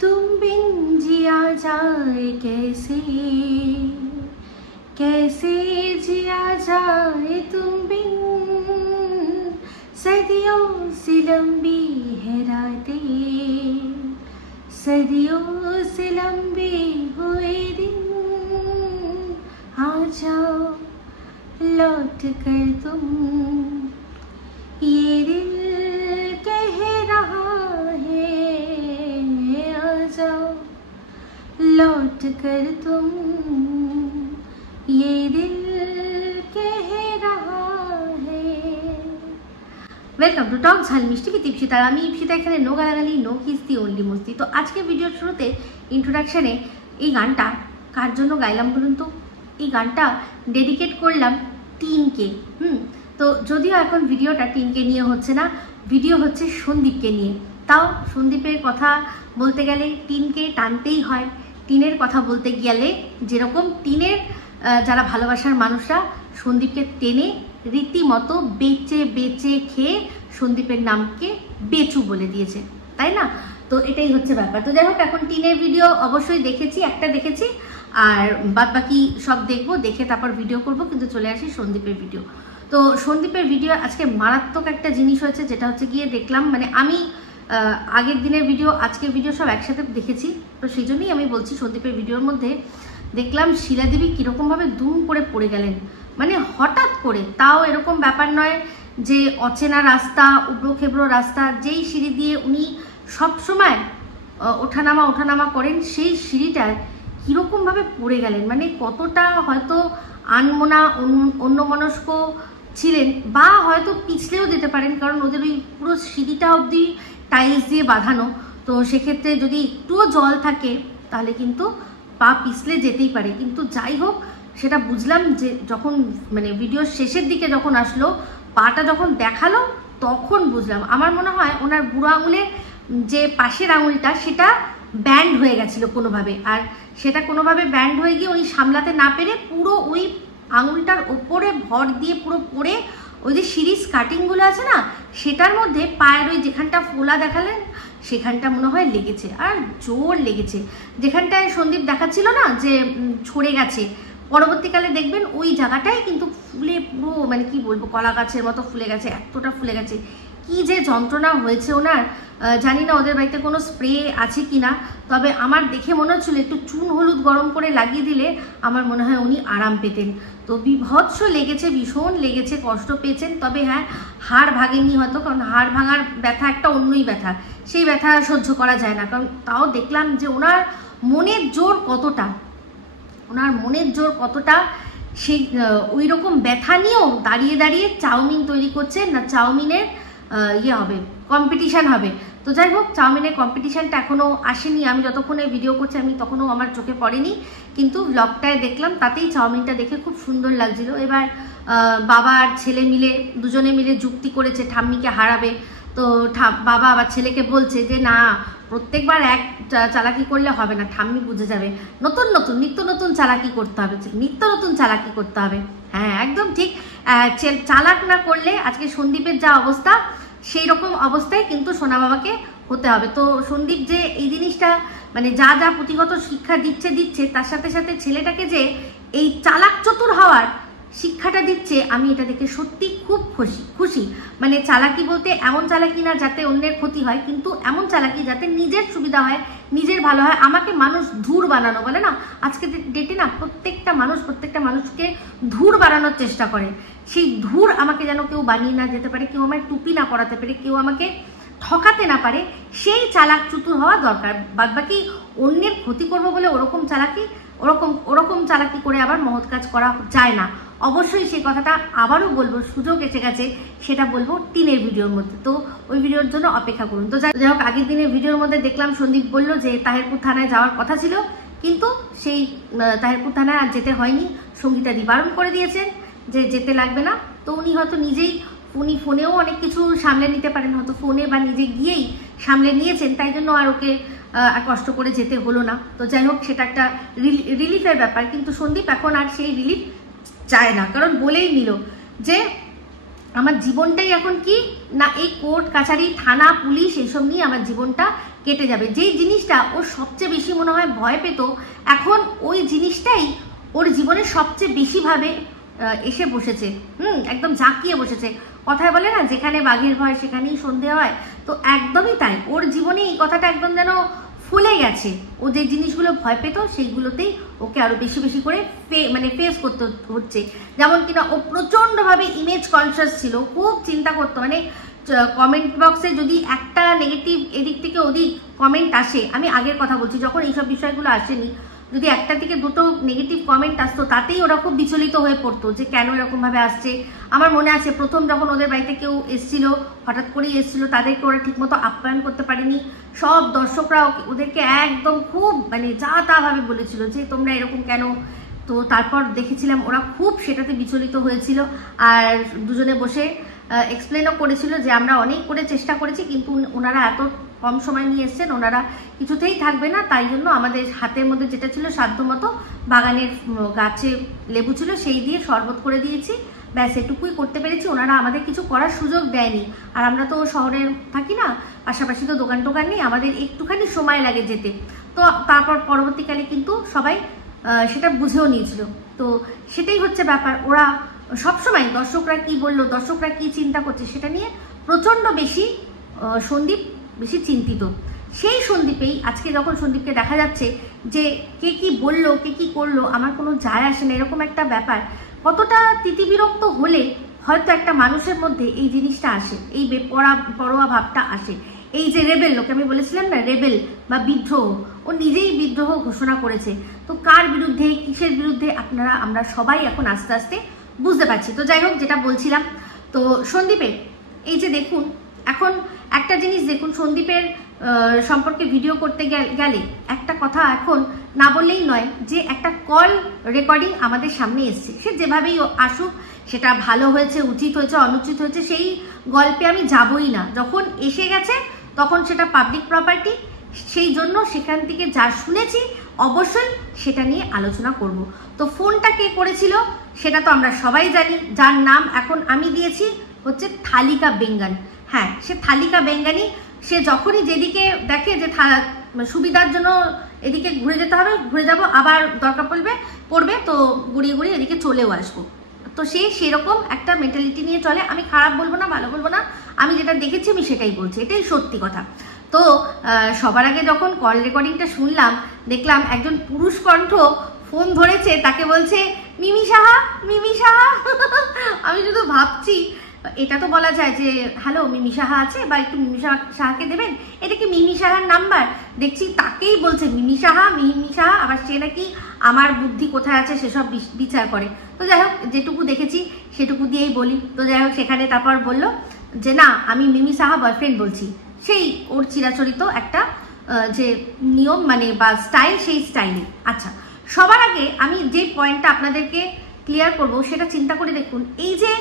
तुम बिन जिया जाए कैसे, कैसे जिया जाए तुम बिन, सदियों से लंबी है रातें, सदियों से लंबे हुए दिन, आ जाओ लौट कर तुम, ये दिल कह रहा है, आ जाओ लौट कर तुम, ये दिल कह रहा है। वेलकम टू टॉक ঝাল মিষ্টি কি ইপসিতা। আমি ইপসিতা, এখানে নো গালাগালি, নো কিস্তি, অনলি মস্তি। তো আজকে ভিডিওর শুরুতে ইন্ট্রোডাকশানে এই গানটা কার জন্য গাইলাম বলুন তো? এই গানটা ডেডিকেট করলাম টিনকে। তো যদিও এখন ভিডিওটা টিনকে নিয়ে হচ্ছে না, ভিডিও হচ্ছে সন্দীপকে নিয়ে। তাও সন্দীপের কথা বলতে গেলে টিনকে টানতেই হয়। টিনের কথা বলতে গেলে যেরকম টিনের যারা ভালোবাসার মানুষরা সন্দীপকে টেনে রীতিমতো বেচে বেচে খেয়ে সন্দীপের নামকে বেচু বলে দিয়েছে, তাই না? তো এটাই হচ্ছে ব্যাপার। তো যাই হোক, এখন টিনের ভিডিও অবশ্যই দেখেছি, একটা দেখেছি, আর বাদ বাকি সব দেখবো, দেখে তারপর ভিডিও করব। কিন্তু চলে আসি সন্দীপের ভিডিও। তো সন্দীপের ভিডিও আজকে মারাত্মক একটা জিনিস হয়েছে, যেটা হচ্ছে গিয়ে দেখলাম, মানে আমি আগের দিনের ভিডিও আজকের ভিডিও সব একসাথে দেখেছি, তো সেই জন্যই আমি বলছি। সন্দীপের ভিডিওর মধ্যে দেখলাম শিলাদেবী কীরকমভাবে দুম করে পড়ে গেলেন, মানে হঠাৎ করে। তাও এরকম ব্যাপার নয় যে অচেনা রাস্তা, উবড়ো খেবড়ো রাস্তা, যেই সিঁড়ি দিয়ে উনি সবসময় ওঠানামা করেন, সেই সিঁড়িটায় কীরকমভাবে পড়ে গেলেন, মানে কতটা হয়তো আনমনা অন্যমনস্ক ছিলেন, বা হয়তো পিছলেও দিতে পারেন, কারণ ওদের ওই পুরো সিঁড়িটা অবধি টাইলস দিয়ে বাঁধানো। তো সেক্ষেত্রে যদি একটুও জল থাকে তাহলে কিন্তু পা পিছলে যেতেই পারে। কিন্তু যাই হোক, সেটা বুঝলাম যে যখন মানে ভিডিওর শেষের দিকে যখন আসলো, পাটা যখন দেখালো, তখন বুঝলাম। আমার মনে হয় ওনার বুড়ো আঙুলের যে পাশের আঙুলটা, সেটা ব্যান্ড হয়ে গেছিলো কোনোভাবে, আর সেটা কোনোভাবে ব্যান্ড হয়ে গিয়ে উনি সামলাতে না পেরে পুরো ওই আঙুলটার ওপরে ভর দিয়ে পুরো পড়ে ওই যে সিরিজ কাটিংগুলো আছে না, সেটার মধ্যে পায়ের ওই যেখানটা ফোলা দেখালেন সেখানটা মনে হয় লেগেছে, আর জোর লেগেছে। যেখানটায় সন্দীপ দেখাচ্ছিল না যে ছড়ে গেছে, পরবর্তীকালে দেখবেন ওই জায়গাটাই কিন্তু ফুলে পুরো, মানে কি বলবো, কলা গাছের মতো ফুলে গেছে, এতটা ফুলে গেছে। কি যে যন্ত্রণা হয়েছে ওনার, জানি না ওদের বাড়িতে কোনো স্প্রে আছে কি না, তবে আমার দেখে মনে হচ্ছিল একটু চুন হলুদ গরম করে লাগিয়ে দিলে আমার মনে হয় উনি আরাম পেতেন। তো বিভৎস লেগেছে, ভীষণ লেগেছে, কষ্ট পেয়েছেন। তবে হ্যাঁ, হাড় ভাঙেননি হয়তো, কারণ হাড় ভাঙার ব্যথা একটা অন্যই ব্যথা, সেই ব্যথা সহ্য করা যায় না। কারণ তাও দেখলাম যে ওনার মনের জোর কতটা, সেই ওই রকম ব্যথা নিয়েও দাঁড়িয়ে দাঁড়িয়ে চাউমিন তৈরি করছেন না, চাউমিনের হবে, কম্পিটিশান হবে। তো যাই হোক, চাউমিনের কম্পিটিশানটা এখনও আসেনি, আমি যতক্ষণে ভিডিও করছি আমি তখনও আমার চোখে পড়েনি, কিন্তু ব্লগটায় দেখলাম, তাতেই চাউমিনটা দেখে খুব সুন্দর লাগছিল। এবার বাবা আর ছেলে মিলে দুজনে মিলে যুক্তি করেছে ঠাম্মিকে হারাবে। তো বাবা আবার ছেলেকে বলছে যে না, প্রত্যেকবার এক চালাকি করলে হবে না, ঠাম্মি বুঝে যাবে, নিত্য নতুন চালাকি করতে হবে, হ্যাঁ একদম ঠিক। চালাক না করলে আজকে সন্দীপের যা অবস্থা, সেই রকম অবস্থায় কিন্তু সোনা বাবাকে হতে হবে। তো সন্দীপ যে এই জিনিসটা, মানে যা যা পুঁথিগত শিক্ষা দিচ্ছে, তার সাথে সাথে ছেলেটাকে যে এই চালাক চতুর হওয়ার শিক্ষাটা দিচ্ছে, আমি এটা দেখে সত্যি খুব খুশি। মানে চালাকি বলতে এমন চালাকি না যাতে অন্যের ক্ষতি হয়, কিন্তু এমন চালাকি যাতে নিজের সুবিধা হয়, নিজের ভালো হয়। আমাকে মানুষ ধুর বানানো বলে না, আজকে ডেটে না প্রত্যেকটা মানুষকে ধুর বানানোর চেষ্টা করে। সেই ধুর আমাকে যেন কেউ বানিয়ে না যেতে পারে, কেউ আমায় টুপি না পরাতে পারে, কেউ আমাকে ঠকাতে না পারে, সেই চালাক চতুর হওয়া দরকার। বাদবাকি অন্যের ক্ষতি করবো বলে ওরকম চালাকি করে আবার মহৎ কাজ করা যায় না। অবশ্যই সেই কথাটা আবারও বলবো, সুযোগ এসে গেছে, সেটা বলবো টিনের ভিডিওর মধ্যে। তো ওই ভিডিওর জন্য অপেক্ষা করুন। তো যাই হোক, আগের দিনের ভিডিওর মধ্যে দেখলাম সন্দীপ বলল যে তাহেরপুর থানায় যাওয়ার কথা ছিল, কিন্তু সেই তাহেরপুর থানায় আর যেতে হয়নি। সঙ্গীতাদি বারণ করে দিয়েছেন যে যেতে লাগবে না। তো উনি হয়তো উনি ফোনেও অনেক কিছু সামলে নিতে পারেন, হয়তো ফোনে বা নিজে গিয়েই সামলে নিয়েছেন, তাই জন্য আর ওকে আর কষ্ট করে যেতে হলো না। তো যাই হোক, সেটা একটা রিলিফের ব্যাপার। কিন্তু সন্দীপ এখন আর সেই রিলিফ চায় না, কারণ বলেই নিল যে আমার জীবনটাই এখন কি না এই কোর্ট কাছারি থানা পুলিশ এসব নিয়ে আমার জীবনটা কেটে যাবে। যেই জিনিসটা ও সবচেয়ে বেশি মনে হয় ভয় পেত, এখন ওই জিনিসটাই ওর জীবনে সবচেয়ে বেশিভাবে এসে বসেছে। একদম ঝাঁকিয়ে বসেছে। কথায় বলে না, যেখানে বাঘের ভয় সেখানেই সন্ধে হয়, তো একদমই তাই। ওর জীবনে এই কথাটা একদম যেন ফুলে গেছে। ও যে জিনিসগুলো ভয় পেত সেইগুলোতেই ওকে আরো বেশি বেশি করে ফেস করতে হচ্ছে। যেমন কিনা ও প্রচন্ডভাবে ইমেজ কনসিয়াস ছিল, খুব চিন্তা করতো। মানে কমেন্ট বক্সে যদি একটা নেগেটিভ এদিক থেকে ওদিক কমেন্ট আসে, আমি আগের কথা বলছি, যখন এইসব বিষয়গুলো আসেনি, যদি একটা থেকে দুটো নেগেটিভ কমেন্ট আসতো তাতেই ওরা খুব বিচলিত হয়ে পড়তো যে কেন এরকম ভাবে আসছে। আমার মনে আছে প্রথম যখন ওদের বাড়িতে কেউ এসেছিল, হঠাৎ করেই এসেছিল, তাদেরকে ওরা ঠিকমতো আপ্যায়ন করতে পারেনি। সব দর্শকরা ওদেরকে একদম খুব মানে যা তা ভাবে বলেছিল যে তোমরা এরকম কেন। তো তারপর দেখেছিলাম ওরা খুব সেটাতে বিচলিত হয়েছিল, আর দুজনে বসে এক্সপ্লেনও করেছিল যে আমরা অনেক করে চেষ্টা করেছি, কিন্তু ওনারা এত কম সময় নিয়ে এসছেন, ওনারা কিছুতেই থাকবে না, তাই জন্য আমাদের হাতের মধ্যে যেটা ছিল সাধ্যমতো বাগানের গাছে লেবু ছিল সেই দিয়ে শরবত করে দিয়েছি, ব্যাস এটুকুই করতে পেরেছি। ওনারা আমাদের কিছু করার সুযোগ দেয়নি। আর আমরা তো শহরে থাকি না, পাশাপাশি তো দোকান টোকান নেই, আমাদের একটুখানি সময় লাগে যেতে। তো তারপর পরবর্তীকালে কিন্তু সবাই সেটা বুঝেও নিয়েছিল। তো সেটাই হচ্ছে ব্যাপার। ওরা সবসময় দর্শকরা কি বললো, দর্শকরা কি চিন্তা করছে সেটা নিয়ে প্রচন্ড বেশি সন্দীপ বেশি চিন্তিত। সেই সন্দীপেই আজকে যখন সন্দীপকে দেখা যাচ্ছে যে কে কি বললো, কে কি করলো, আমার কোনো যায় আসে না, এরকম একটা ব্যাপার, কতটা তিতিবিরক্ত হলে হয়তো একটা মানুষের মধ্যে এই জিনিসটা আসে, এই পরোয়া ভাবটা আসে। এই যে রেবেল, লোকে আমি বলেছিলাম না রেবেল বা বিদ্রোহ, ও নিজেই বিদ্রোহ ঘোষণা করেছে। তো কার বিরুদ্ধে, কিসের বিরুদ্ধে, আমরা সবাই এখন আস্তে আস্তে বুঝতে পারছি। তো যাই হোক, যেটা বলছিলাম, তো সন্দীপের এই যে দেখুন, এখন একটা জিনিস দেখুন, সন্দীপের সম্পর্কে ভিডিও করতে গেলে একটা কথা এখন না বললেই নয়, যে একটা কল রেকর্ডিং আমাদের সামনে এসছে। সে যেভাবেই আসুক, সেটা ভালো হয়েছে, উচিত হয়েছে, অনুচিত হয়েছে, সেই গল্পে আমি যাবই না। যখন এসে গেছে তখন সেটা পাবলিক প্রপার্টি, সেই জন্য সেখান থেকে যা শুনেছি অবশ্যই সেটা নিয়ে আলোচনা করব। তো ফোনটা কে করেছিল সেটা তো আমরা সবাই জানি, যার নাম এখন আমি দিয়েছি হচ্ছে থালিকা বেঙ্গান। হ্যাঁ, সে থালিকা বেঙ্গানি। সে যখনই যেদিকে দেখে যে সুবিধার জন্য এদিকে ঘুরে যেতে হবে, ঘুরে যাব, আবার দরকার পড়বে তো গুড়িয়ে গুড়িয়ে এদিকে চলেও আসবো। তো সে সেরকম একটা মেন্টালিটি নিয়ে চলে। আমি খারাপ বলবো না, ভালো বলবো না, আমি যেটা দেখেছি আমি সেটাই বলছি, এটাই সত্যি কথা। তো সবার আগে যখন কল রেকর্ডিংটা শুনলাম, দেখলাম একজন পুরুষ কণ্ঠ ফোন ধরেছে, তাকে বলছে মিমি সাহা, মিমি সাহা। আমি শুধু ভাবছি, এটা তো বলা যায় যে হ্যালো মিমি সাহা আছে, বা একটু মিমি সাহাকে দেবেন, এটা কি মিমি সাহার নাম্বার? দেখছি তাকেই বলছে মিমি সাহা, মিমি সাহা, আবার সে নাকি আমার বুদ্ধি কোথায় আছে সেসব বিচার করে। তো যাই হোক, যেটুকু দেখেছি সেটুকু দিয়েই বলি। তো যাই হোক, সেখানে তারপর বললো যে না, আমি মিমি সাহা বয়ফ্রেন্ড বলছি। সেই ওর চিরাচরিত একটা যে নিয়ম মানে বা স্টাইল, সেই স্টাইলে। আচ্ছা, সবার আগে আমি যে পয়েন্টটা আপনাদেরকে ক্লিয়ার করব সেটা চিন্তা করে দেখুন। এই যে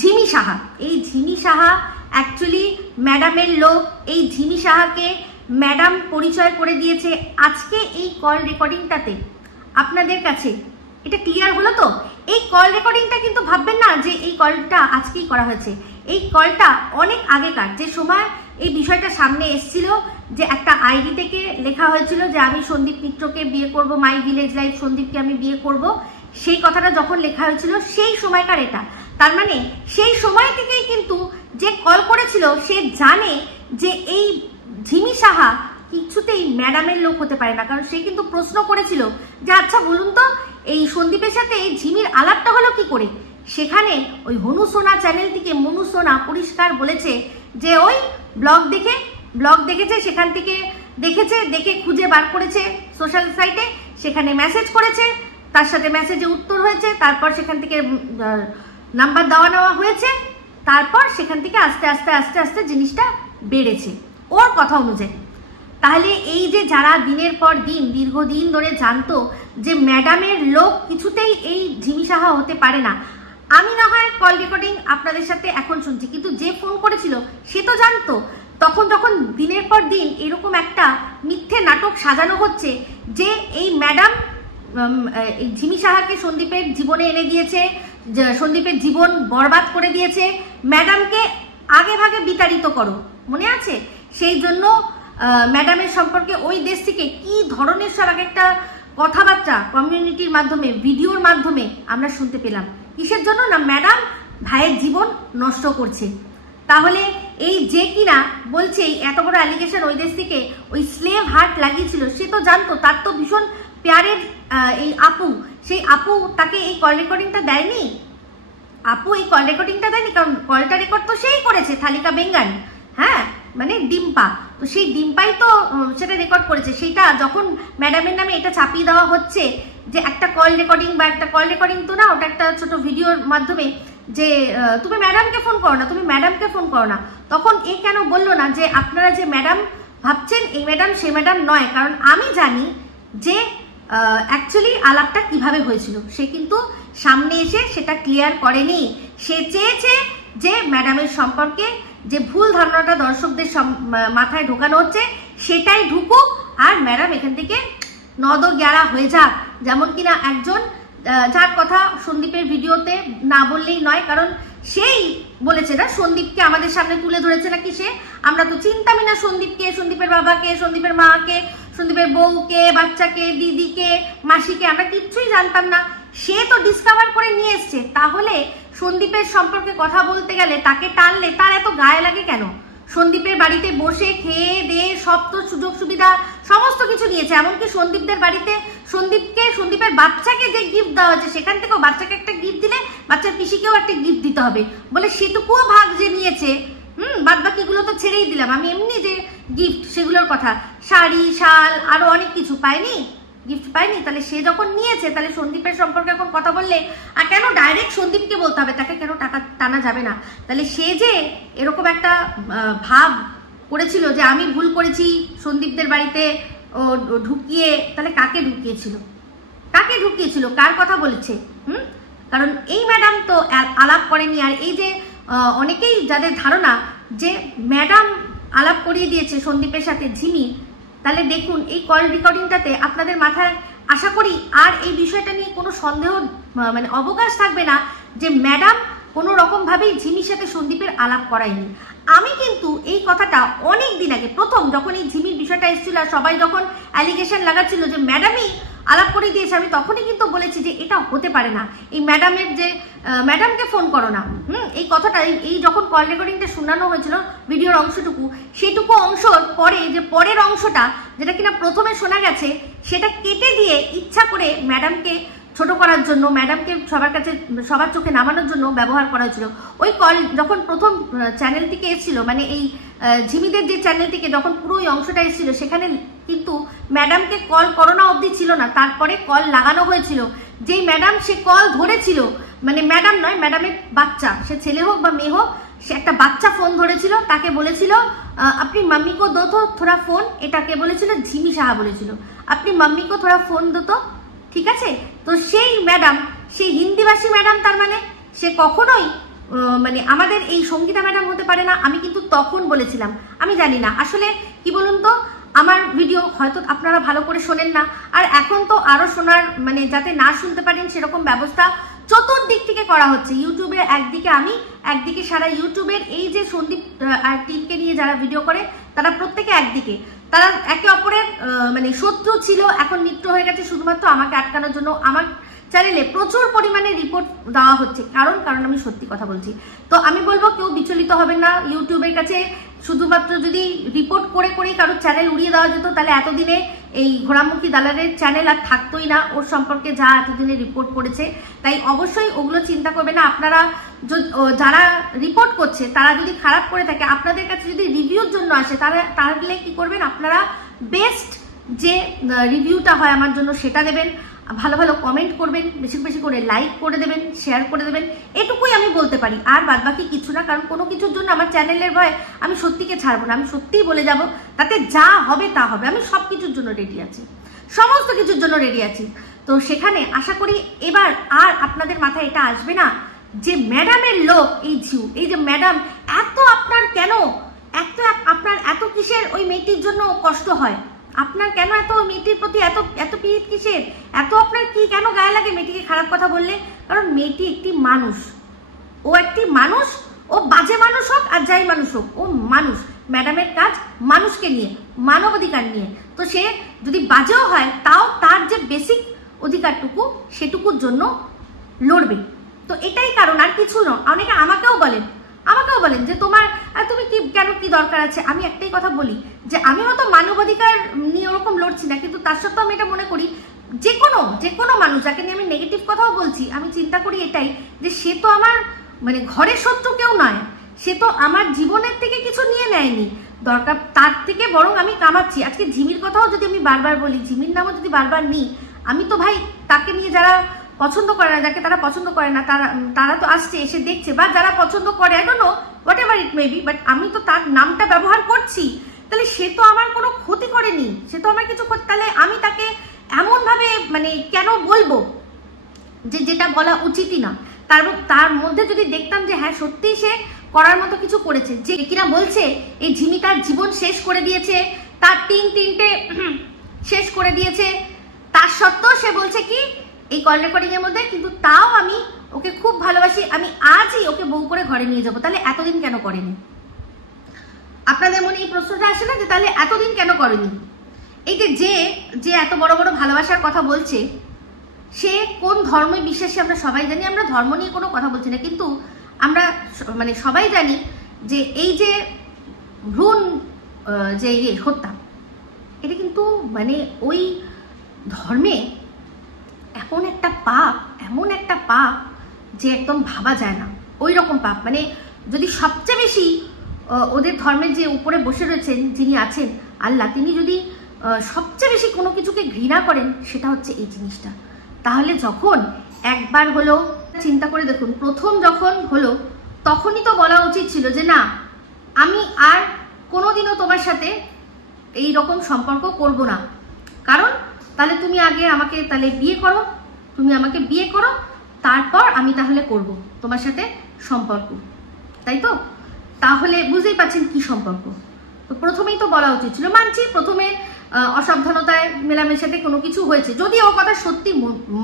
ঝিমি সাহা, এই ঝিমি সাহা অ্যাকচুয়ালি ম্যাডামের লোক। এই ঝিমি সাহাকে ম্যাডাম পরিচয় করে দিয়েছে আজকে এই কল রেকর্ডিংটাতে। আপনাদের কাছে এটা ক্লিয়ার হলো তো? এই কল রেকর্ডিংটা কিন্তু ভাববেন না যে এই কলটা আজকেই করা হয়েছে। এই কলটা অনেক আগেকার, যে সময় এই বিষয়টা সামনে এসেছিল, যে একটা আইডি থেকে লেখা হয়েছিল যে আমি সন্দীপ মিত্রকে বিয়ে করব, মাই ভিলেজ লাইফ সন্দীপকে আমি বিয়ে করব, সেই কথাটা যখন লেখা হয়েছিল সেই সময়কার এটা। তার মানে সেই সময় থেকেই কিন্তু যে কল করেছিল সে জানে যে এই ঝিমি সাহা কিছুতেই ম্যাডামের লোক হতে পারে না। কারণ সে কিন্তু প্রশ্ন করেছিল যে আচ্ছা বলুন তো, এই সন্দীপের সাথে এই ঝিমির আলাপটা হলো কি করে? সেখানে ওই হনু সোনা চ্যানেল থেকে মনু সোনা পরিষ্কার বলেছে যে ওই ব্লগ দেখেছে, সেখান থেকে দেখে খুঁজে বার করেছে সোশ্যাল সাইটে, সেখানে মেসেজ করেছে, তার সাথে মেসেজে উত্তর হয়েছে, তারপর সেখান থেকে নাম্বার নেওয়া হয়েছে, তারপর সেখান থেকে আস্তে আস্তে আস্তে আস্তে জিনিসটা বেড়েছে ওর কথা অনুযায়ী। তাহলে এই যে যারা দিনের পর দিন দীর্ঘদিন ধরে জানতো যে ম্যাডামের লোক কিছুতেই এই ঝিমি সাহা হতে পারে না, আমি না হয় কল রেকর্ডিং আপনাদের সাথে এখন শুনছি, কিন্তু যে ফোন করেছিল সে তো জানতো। তখন যখন দিনের পর দিন এরকম একটা মিথ্যে নাটক সাজানো হচ্ছে যে এই ম্যাডাম এই ঝিমি সাহাকে সন্দীপের জীবনে এনে দিয়েছে, সন্দীপের জীবন বরবাদ করে দিয়েছে, ম্যাডামকে আগে ভাগে বিতাড়িত করো, মনে আছে? সেই জন্য ম্যাডামের সম্পর্কে ওই দেশ থেকে কি ধরনের সব এক একটা কথাবার্তা কমিউনিটির মাধ্যমে, ভিডিওর মাধ্যমে আমরা শুনতে পেলাম। কিসের জন্য? না ম্যাডাম ভাইয়ের জীবন নষ্ট করছে। তাহলে এই যে কিনা বলছে এত বড় অ্যালিগেশন ওই দেশ থেকে ওই স্লেভ হার্ট লাগিয়েছিল, সে তো জানতো, তার তো ভীষণ প্যারের এই আপু, সেই আপু তাকে এই কল রেকর্ডিংটা দেয়নি। আপু এই কল রেকর্ডিংটা দেয়নি, কারণ কলটা রেকর্ড তো সেই করেছে, থালিকা বেঙ্গান, হ্যাঁ, মানে ডিম্পা। তো সেই ডিম্পাই তো সেটা রেকর্ড করেছে। সেটা যখন ম্যাডামের নামে এটা চাপিয়ে দেওয়া হচ্ছে যে একটা কল রেকর্ডিং, বা একটা কল রেকর্ডিং তো না, ওটা একটা ছোট ভিডিওর মাধ্যমে, যে তুমি ম্যাডামকে ফোন করো না, তুমি ম্যাডামকে ফোন করো না, তখন এ কেন বললো না যে আপনারা যে ম্যাডাম ভাবছেন এই ম্যাডাম সে ম্যাডাম নয়? কারণ আমি জানি যে অ্যাকচুয়ালি আলাপটা কিভাবে হয়েছিল। সে কিন্তু সামনে এসে সেটা ক্লিয়ার করেনি। সে চেয়েছে যে ম্যাডামের সম্পর্কে যে ভুল ধারণাটা দর্শকদের মাথায় ঢোকানো হচ্ছে সেটাই ঢুকুক, আর ম্যাডাম এখান থেকে নদগ্যারা হয়ে যাক। যেমন কিনা একজন যার কথা সন্দীপের ভিডিওতে না বললেই নয়, কারণ সেই বলেছে না, সন্দীপকে আমাদের সামনে তুলে ধরেছে নাকি সে, আমরা তো চিন্তামই না সন্দীপকে, সন্দীপের বাবাকে, সন্দীপের মাকে, সন্দীপের বউকে, বাচ্চাকে, দিদিকে, মাসিকে, আমরা কিচ্ছুই জানতাম না। সে তো ডিসকভার করে নিয়ে এসছে। তাহলে সন্দীপের সম্পর্কে কথা বলতে গেলে তাকে টানলে তার এত গায়ে লাগে কেন? সন্দীপের বাড়িতে বসে খেয়ে দিয়ে সব তো সুযোগ সুবিধা সমস্ত কিছু নিয়েছে, এমনকি সন্দীপদের বাড়িতে সন্দীপের বাচ্চাকে যে গিফট দেওয়া হয়েছে সেখান থেকেও বাচ্চাকে একটা গিফট দিলে বাচ্চার পিসিকেও একটা গিফট দিতে হবে বলে সেটুকুও ভাগ যে নিয়েছে। বাদ বাকিগুলো তো ছেড়েই দিলাম, আমি এমনি যে গিফট সেগুলোর কথা, শাড়ি, শাল, আরো অনেক কিছু পাইনি, গিফট পাইনি। তাহলে সে যখন নিয়েছে, তাহলে সন্দীপের সম্পর্কে এখন কথা বললে আর কেন ডাইরেক্ট সন্দীপকে বলতে হবে? তাকে কেন টাকা টানা যাবে না? তাহলে সে যে এরকম একটা ভাব করেছিল যে আমি ভুল করেছি সন্দীপদের বাড়িতে ঢুকিয়ে, তাহলে কাকে ঢুকিয়েছিল? কাকে ঢুকিয়েছিল? কার কথা বলেছে? কারণ এই ম্যাডাম তো আলাপ করেনি। আর এই যে অনেকেই যাদের ধারণা যে ম্যাডাম আলাপ করিয়ে দিয়েছে সন্দীপের সাথে ঝিমি, তাহলে দেখুন এই কল রেকর্ডিংটাতে আপনাদের মাথায় আশা করি আর এই বিষয়টা নিয়ে কোনো সন্দেহ মানে অবকাশ থাকবে না যে ম্যাডাম কোনো রকমভাবেই ঝিমির সাথে সন্দীপের আলাপ করায়নি। আমি কিন্তু এই কথাটা অনেক দিন আগে, প্রথম যখন এই ঝিমির বিষয়টা এসেছিল আর সবাই যখন অ্যালিগেশন লাগাচ্ছিল যে ম্যাডামই আলাপ করে দিয়েছে, আমি তখনই কিন্তু বলেছি যে এটা হতে পারে না। এই ম্যাডামের যে ম্যাডামকে ফোন করো না, এই কথাটা এই যখন কল রেকর্ডিংটা শোনানো হয়েছিল ভিডিওর অংশটুকু, সেটুকু অংশর পরে যে পরের অংশটা যেটা কিনা প্রথমে শোনা গেছে সেটা কেটে দিয়ে ইচ্ছা করে ম্যাডামকে ছোট করার জন্য, ম্যাডামকে সবার কাছে সবার চোখে নামানোর জন্য ব্যবহার করা হয়েছিল। ওই কল যখন প্রথম চ্যানেল থেকে এসেছিল, মানে এই ঝিমিদের যে চ্যানেল থেকে যখন পুরো ওই অংশটা এসেছিল, সেখানে কিন্তু ম্যাডামকে কল করোনা অবধি ছিল না, তারপরে কল লাগানো হয়েছিল। যেই ম্যাডাম সে কল ধরেছিল, মানে ম্যাডাম নয়, ম্যাডামের বাচ্চা, সে ছেলে হোক বা মেয়ে হোক, সে একটা বাচ্চা ফোন ধরেছিল, তাকে বলেছিল আপনি মাম্মি কো দো তো থোড়া ফোন, এটাকে বলেছিল ঝিমি সাহা বলেছিল আপনি মাম্মি কো থোড়া ফোন দো তো, ঠিক আছে? তো সেই ম্যাডাম, সেই হিন্দিভাষী ম্যাডাম, তার মানে সে কখনোই মানে আমাদের এই সঙ্গীতা ম্যাডাম হতে পারে না। আমি কিন্তু তখন বলেছিলাম, আমি জানি না আসলে কি বলুন তো, আমার ভিডিও হয়তো আপনারা ভালো করে শোনেন না, আর এখন তো আরো শোনার মানে যাতে না শুনতে পারেন সেরকম ব্যবস্থা চতুর্দিক থেকে করা হচ্ছে। ইউটিউবে একদিকে আমি, একদিকে সারা ইউটিউবের এই যে সন্দীপ আর টিমকে নিয়ে যারা ভিডিও করে তারা প্রত্যেকে একদিকে, তারা একে অপরের মানে শত্রু ছিল, এখন মিত্র হয়ে গেছে শুধুমাত্র আমাকে আটকানোর জন্য। আমার চ্যানেলে প্রচুর পরিমাণে রিপোর্ট দেওয়া হচ্ছে, কারণ আমি সত্যি কথা বলছি। তো আমি বলবো কেউ বিচলিত হবেন না। ইউটিউবের কাছে শুধুমাত্র যদি রিপোর্ট করে করেই কারোর চ্যানেল উড়িয়ে দেওয়া যেত, তাহলে এতদিনে এই ঘোড়ামুখী দালালের চ্যানেল আর থাকতোই না, ওর সম্পর্কে যা এতদিনে রিপোর্ট করেছে। তাই অবশ্যই ওগুলো চিন্তা করবে না। আপনারা যারা রিপোর্ট করছে তারা যদি খারাপ করে থাকে, আপনাদের কাছে যদি রিভিউর জন্য আসে, তাহলে কি করবেন আপনারা? বেস্ট যে রিভিউটা হয় আমার জন্য সেটা দেবেন, ভালো ভালো কমেন্ট করবেন, বেশি বেশি করে লাইক করে দেবেন, শেয়ার করে দেবেন, এটুকুই আমি বলতে পারি। আর বাদ বাকি কিছু না, কারণ কোনো কিছুর জন্য আমার চ্যানেলের ভয় আমি সত্যিকে ছাড়বো না। আমি সত্যিই বলে যাব, তাতে যা হবে তা হবে। আমি সব কিছুর জন্য রেডি আছি, সমস্ত কিছুর জন্য রেডি আছি। তো সেখানে আশা করি এবার আর আপনাদের মাথায় এটা আসবে না যে ম্যাডামের লোক এই ঝিউ, এই যে ম্যাডাম এত আপনার কেন আপনার এত কিসের ওই মেয়েটির জন্য কষ্ট হয়, আপনার কেন এত মেয়েটির প্রতি এত এত পীড়িত কিসের, এত আপনার কি কেন গায়ে লাগে মেয়েটিকে খারাপ কথা বললে? কারণ মেয়েটি একটি মানুষ, ও একটি মানুষ, ও বাজে মানুষ হোক আর যাই মানুষ হোক, ও মানুষ। ম্যাডামের কাজ মানুষকে নিয়ে, মানবাধিকার নিয়ে। তো সে যদি বাজেও হয় তাও তার যে বেসিক অধিকারটুকু সেটুকুর জন্য লড়বে। তো এটাই কারণ, আর কিছু না। অনেকে আমাকেও বলেন যে তুমি কি কেন, কি দরকার আছে। আমি একটাই কথা বলি যে আমি হয়তো মানবাধিকার নিয়ে ওরকম লড়ছি না, কিন্তু তার সত্ত্বেও আমি এটা মনে করি যে কোনো মানুষ যাকে নিয়ে আমি নেগেটিভ কথাও বলছি, আমি চিন্তা করি এটাই যে সে তো আমার মানে ঘরের শত্রু কেউ নয়, সে তো আমার জীবনের থেকে কিছু নিয়ে নেয়নি, দরকার তার থেকে বরং আমি কামাচ্ছি। আজকে ঝিমির কথাও যদি আমি বারবার বলি, ঝিমির নামও যদি বারবার নিই, আমি তো ভাই তাকে নিয়ে যারা পছন্দ করে না, যাকে তারা পছন্দ করে না, তারা তো আসছে, এসে দেখছে, বা যারা পছন্দ করে I don't know what ever it may be, but আমি তো তার নামটা ব্যবহার করছি। তাহলে সে তো আমার কোনো ক্ষতি করেনি, সে তো আমার কিছু তাহলে আমি তাকে এমনভাবে মানে কেন বলবো যে যেটা বলা উচিতই না। তার মধ্যে যদি দেখতাম যে হ্যাঁ সত্যিই সে করার মতো কিছু করেছে, যে কিনা বলছে এই ঝিমি তার জীবন শেষ করে দিয়েছে, তার তিনটে শেষ করে দিয়েছে, তার সত্ত্বেও সে বলছে কি এই কল রেকর্ডিং এর মধ্যে কিন্তু তাও আমি ওকে খুব ভালোবাসি, আমি আজই ওকে বউ করে ঘরে নিয়ে যাবো। তাহলে এতদিন কেন করেনি? আপনাদের মনে এই প্রশ্নটা আসে না যে তাহলে এতদিন কেন করেনি? এই যে এত বড় বড় ভালোবাসার কথা বলছে, সে কোন ধর্মে বিশ্বাসী আমরা সবাই জানি। আমরা ধর্ম নিয়ে কোনো কথা বলছি না, কিন্তু আমরা মানে সবাই জানি যে এই যে ভ্রূণ যে হত্যা, এটা কিন্তু মানে ওই ধর্মে এমন একটা পাপ যে একদম ভাবা যায় না। ওই রকম পাপ মানে যদি সবচেয়ে বেশি ওদের ধর্মের যে উপরে বসে রয়েছেন যিনি আছেন আল্লাহ, তিনি যদি সবচেয়ে বেশি কোনো কিছুকে ঘৃণা করেন সেটা হচ্ছে এই জিনিসটা। তাহলে যখন একবার হলো, চিন্তা করে দেখুন, প্রথম যখন হলো তখনই তো বলা উচিত ছিল যে না, আমি আর কোনোদিনও তোমার সাথে এই রকম সম্পর্ক করব না, কারণ তাহলে তুমি আগে আমাকে তাহলে বিয়ে করো, তারপর আমি তাহলে করব তোমার সাথে সম্পর্ক, তাই তো? তাহলে বুঝতেই পারছেন কি সম্পর্ক। তো প্রথমেই তো বলা উচিত ছিল। মানছি প্রথমে অসাবধানতায় মেলামেশাতে কোনো কিছু হয়েছে, যদি ও কথা সত্যি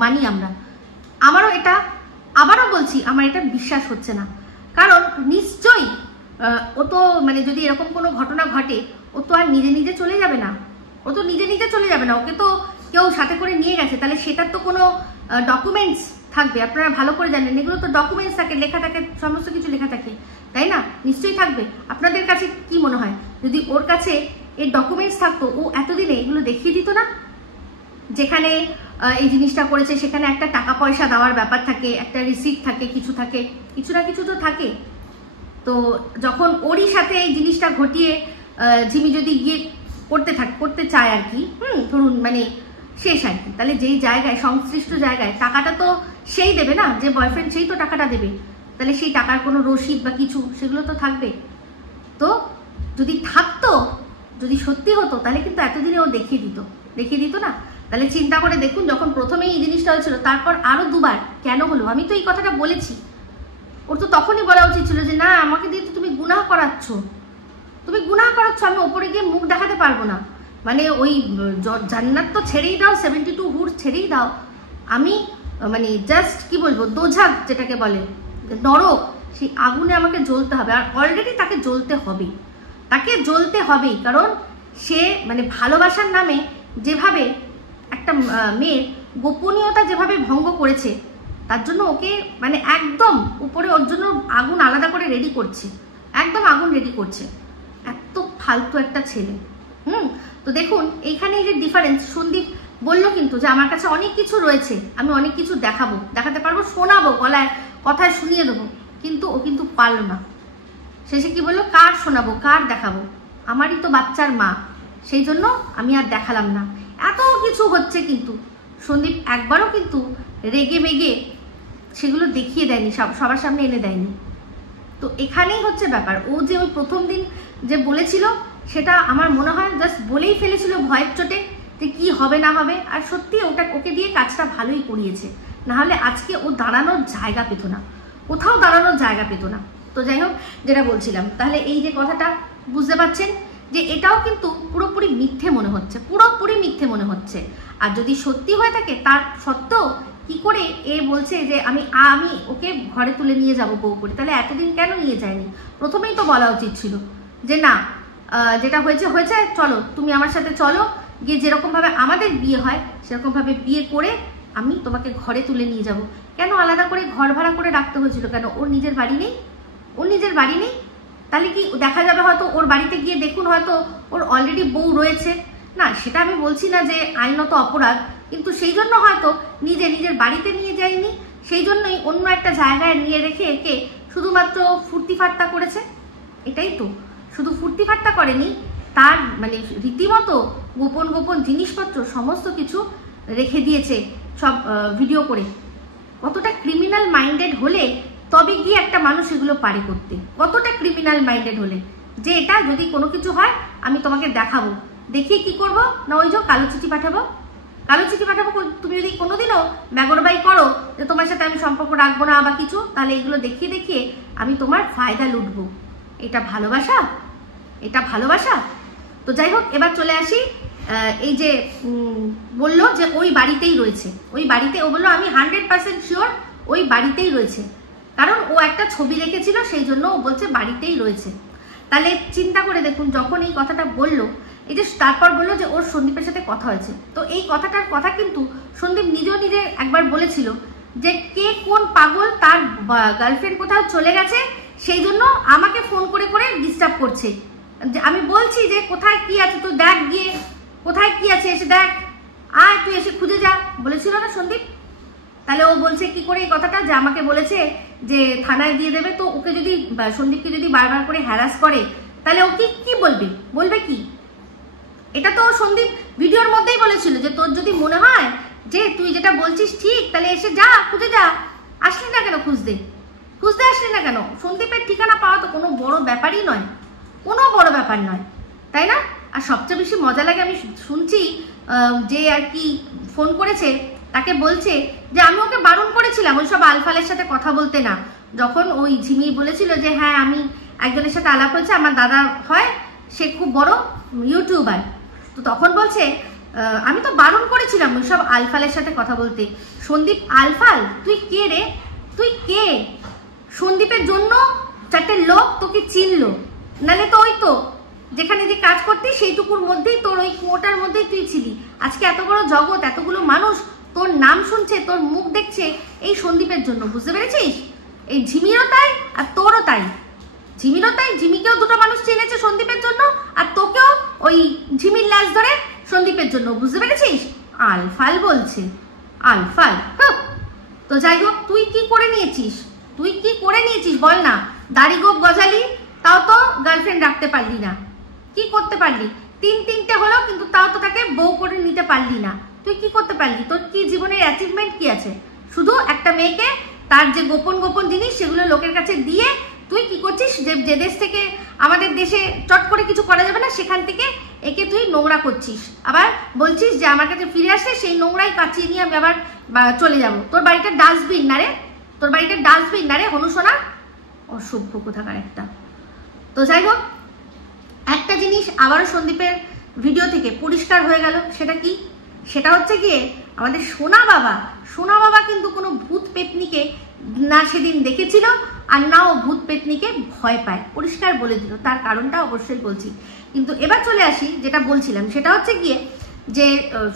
মানি আমরা, আমারও এটা আবারও বলছি আমার এটা বিশ্বাস হচ্ছে না, কারণ নিশ্চয়ই ও তো মানে যদি এরকম কোনো ঘটনা ঘটে ও তো আর নিজে চলে যাবে না, ওকে তো কেউ সাথে করে নিয়ে গেছে, তাহলে সেটার তো কোনো ডকুমেন্টস থাকবে। আপনারা ভালো করে জানেন এগুলো তো ডকুমেন্টস থাকে, লেখা থাকে, সমস্ত কিছু লেখা থাকে, তাই না? নিশ্চয়ই থাকবে। আপনাদের কাছে কি মনে হয় যদি ওর কাছে এই ডকুমেন্টস থাকতো, ও এতদিনে এগুলো দেখিয়ে দিত না? যেখানে এই জিনিসটা করেছে সেখানে একটা টাকা পয়সা দেওয়ার ব্যাপার থাকে, একটা রিসিপ্ট থাকে, কিছু না কিছু তো থাকে। তো যখন ওরই সাথে এই জিনিসটা ঘটিয়ে ঝিমি যদি গিয়ে করতে চায় আর কি, ধরুন মানে শেষ আর কি, তাহলে যেই জায়গায় সংশ্লিষ্ট জায়গায় টাকাটা তো সেই দেবে না, যে বয়ফ্রেন্ড সেই তো টাকাটা দেবে, তাহলে সেই টাকার কোনো রসিদ বা কিছু সেগুলো তো থাকবে। তো যদি থাকতো, যদি সত্যি হতো, তাহলে কিন্তু এতদিনে ও দেখিয়ে দিত না। তাহলে চিন্তা করে দেখুন, যখন প্রথমেই এই জিনিসটা হয়েছিল, তারপর আরো দুবার কেন হলো? আমি তো এই কথাটা বলেছি, ওর তো তখনই বলা উচিত ছিল যে না, আমাকে দিয়ে তো তুমি গুনাহ করাচ্ছ, আমি ওপরে গিয়ে মুখ দেখাতে পারবো না। মানে ওই জান্নাত তো ছেড়েই দাও, 72 হুর ছেড়েই দাও, আমি মানে জাস্ট কি বলবো, দোঝাক যেটাকে বলে নরক, সেই আগুনে আমাকে জ্বলতে হবে। আর অলরেডি তাকে জ্বলতে হবেই, কারণ সে মানে ভালোবাসার নামে যেভাবে একটা মেয়ের গোপনীয়তা যেভাবে ভঙ্গ করেছে, তার জন্য ওকে মানে একদম উপরে ওর জন্য আগুন আলাদা করে রেডি করছে, এত ফালতু একটা ছেলে। তো দেখুন এইখানে এই যে ডিফারেন্স, সন্দীপ বললো কিন্তু যে আমার কাছে অনেক কিছু রয়েছে, আমি অনেক কিছু দেখাতে পারবো, শোনাবো, গলায় কথায় শুনিয়ে দেবো, কিন্তু ও কিন্তু পারলো না। শেষে কি বললো, কার শোনাবো, কার দেখাবো, আমারই তো বাচ্চার মা, সেই জন্য আমি আর দেখালাম না। এত কিছু হচ্ছে, কিন্তু সন্দীপ একবারও কিন্তু রেগে মেগে সেগুলো দেখিয়ে দেয়নি, সবার সামনে এনে দেয়নি। তো এখানেই হচ্ছে ব্যাপার, ও যে ওই প্রথম দিন যে বলেছিল, সেটা আমার মনে হয় জাস্ট বলেই ফেলেছিল ভয়ের চোটে যে কি হবে না হবে, আর সত্যি ওকে দিয়ে কাজটা ভালোই করিয়েছে, নাহলে আজকে ও দাঁড়ানোর জায়গা পেত না, কোথাও দাঁড়ানোর জায়গা পেত না। তো যাই হোক, যেটা বলছিলাম, তাহলে এই যে কথাটা বুঝতে পারছেন যে এটাও কিন্তু পুরোপুরি মিথ্যে মনে হচ্ছে। আর যদি সত্যি হয়ে থাকে, তার সত্ত্বেও কি করে এ বলছে যে আমি ওকে ঘরে তুলে নিয়ে যাব বউ করে, তাহলে এতদিন কেন নিয়ে যায়নি? প্রথমেই তো বলা উচিত ছিল যে না, যেটা হয়েছে হয়েছে, চলো তুমি আমার সাথে চলো, গিয়ে যেরকমভাবে আমাদের বিয়ে হয় সেরকমভাবে বিয়ে করে আমি তোমাকে ঘরে তুলে নিয়ে যাব। কেন আলাদা করে ঘর ভাড়া করে রাখতে হয়েছিল? কেন ওর নিজের বাড়ি নেই? ওর নিজের বাড়ি নেই? তাহলে কি দেখা যাবে হয়তো ওর বাড়িতে গিয়ে দেখুন হয়তো ওর অলরেডি বউ রয়েছে। না, সেটা আমি বলছি না যে আইনত অপরাধ, কিন্তু সেই জন্য হয়তো নিজের বাড়িতে নিয়ে যায়নি, সেই জন্যই অন্য একটা জায়গায় নিয়ে রেখে একে শুধুমাত্র ফুর্তি ফাট্টা করেছে। এটাই তো, শুধু ফুর্তি ফাট্টা করেনি, তার মানে রীতিমতো গোপন গোপন জিনিসপত্র সমস্ত কিছু রেখে দিয়েছে সব ভিডিও করে। কতটা ক্রিমিনাল মাইন্ডেড হলে তবে গিয়ে একটা মানুষ এগুলো পারে করতে? কতটা ক্রিমিনাল মাইন্ডেড হলে যে এটা যদি কোনো কিছু হয় আমি তোমাকে দেখাবো, দেখিয়ে কি করব না, ওই যে কালো চিঠি পাঠাবো, কালো চিঠি পাঠাবো। তুমি যদি কোনোদিনও ব্যাগরবাই করো যে তোমার সাথে আমি সম্পর্ক রাখবো না বা কিছু, তাহলে এগুলো দেখিয়ে দেখিয়ে আমি তোমার ফায়দা লুটবো। এটা ভালোবাসা? এটা ভালোবাসা? তো যাই হোক, এবার চলে আসি। এই যে বললো যে ওই বাড়িতেই রয়েছে, ওই বাড়িতে, ও বললো আমি 100% শিওর ওই বাড়িতেই রয়েছে, কারণ ও একটা ছবি রেখেছিল সেই জন্য ও বলছে বাড়িতেই রয়েছে। তাহলে চিন্তা করে দেখুন, যখন এই কথাটা বললো, এই যে তারপর বললো যে ওর সন্দীপের সাথে কথা হয়েছে, তো এই কথাটার কথা কিন্তু সন্দীপ নিজে একবার বলেছিল যে কে কোন পাগল, তার গার্লফ্রেন্ড কোথাও চলে গেছে, সেই জন্য আমাকে ফোন করে করে ডিস্টার্ব করছে। আমি বলছি যে কোথায় কি আছে তো দেখ, গিয়ে কোথায় কি আছে এসে দেখ, আয় তুই এসে খুঁজে যা, বলেছিল না সন্দীপ? তাহলে ও বলছে কি করে এই কথাটা, যে আমাকে বলেছে যে থানায় দিয়ে দেবে। তো ওকে যদি, সন্দীপকে যদি বারবার করে হ্যারাস করে, তাহলে ও কি বলবে কি? এটা তো সন্দীপ ভিডিওর মধ্যেই বলেছিল যে তোর যদি মনে হয় যে তুই যেটা বলছিস ঠিক, তাহলে এসে যা, খুঁজে যা। আসলি না কেন খুঁজতে আসলি না কেন? সন্দীপের ঠিকানা পাওয়া তো কোনো বড় ব্যাপারই নয়, কোনো বড় ব্যাপার নয়, তাই না? আর সবচেয়ে বেশি মজা লাগে, আমি শুনছি যে আর কি ফোন করেছে তাকে বলছে যে আমি ওকে বারণ করেছিলাম ওই সব আলফালের সাথে কথা বলতে না, যখন ওই ঝিমি বলেছিল যে হ্যাঁ আমি একজনের সাথে আলাপ হয়েছে, আমার দাদা হয়, সে খুব বড় ইউটিউবার, তো তখন বলছে আমি তো বারণ করেছিলাম ওই সব আলফালের সাথে কথা বলতে। সন্দীপ আলফাল? তুই কে রে? তুই কে? সন্দীপের জন্য চারটে লোক তোকে চিনলো, নালে তো ওই তো যেখানে যে কাজ করতি সেইটুকুর মধ্যেই, তোর ওই কুয়োটার মধ্যেই তুই ছিলি। আজকে এত বড় জগৎ, এতগুলো মানুষ তোর নাম শুনছে, তোর মুখ দেখছে এই সন্দীপের জন্য, বুঝতে পেরেছিস? এই ঝিমিরও তাই আর তোরও তাই, ঝিমিরও তাই, ঝিমিকেও দুটো মানুষ চিনেছে সন্দীপের জন্য, আর তোকেও ওই ঝিমির ল্যাজ ধরে সন্দীপের জন্য, বুঝতে পেরেছিস? আলফাল বলছে, আলফাল। তো যাই হোক, তুই কি করে নিয়েছিস বল না? দাড়ি গোপ গজালি, তাও তো গার্লফ্রেন্ড রাখতে পারলি না। কি করতে পারলি? তিনটে হলো, কিন্তু তাও তো তাকে বউ করে নিতে পারলি না। তুই কি করতে পারলি? তোর কি জীবনের অ্যাচিভমেন্ট কি আছে? শুধু একটা মেয়েকে তার যে গোপন জিনিস সেগুলো লোকের কাছে দিয়ে তুই কি করছিস, যে দেশ থেকে আমাদের দেশে চট করে কিছু করা যাবে না সেখান থেকে একে তুই নোংরা করছিস, আবার বলছিস যে আমার কাছে ফিরে আসলে সেই নোংরাই কাচিয়ে নিয়ে আমি আবার চলে যাব। তোর বাড়িটা ডাস্টবিন না রে? তোর বাড়িটা ডাস্টবিন না রে হনুসোনা? অসভ্য কোথাকার একটা। তো যাই হোক, একটা জিনিস আবারও সন্দীপের ভিডিও থেকে পরিষ্কার হয়ে গেল। সেটা কি? সেটা হচ্ছে গিয়ে আমাদের সোনা বাবা কিন্তু কোনো ভূত পেতনিকে না সেদিন দেখেছিল, আর না ও ভূত পেতনিকে ভয় পায়, পরিষ্কার বলে দিল। তার কারণটা অবশ্যই বলছি, কিন্তু এবার চলে আসি যেটা বলছিলাম, সেটা হচ্ছে গিয়ে যে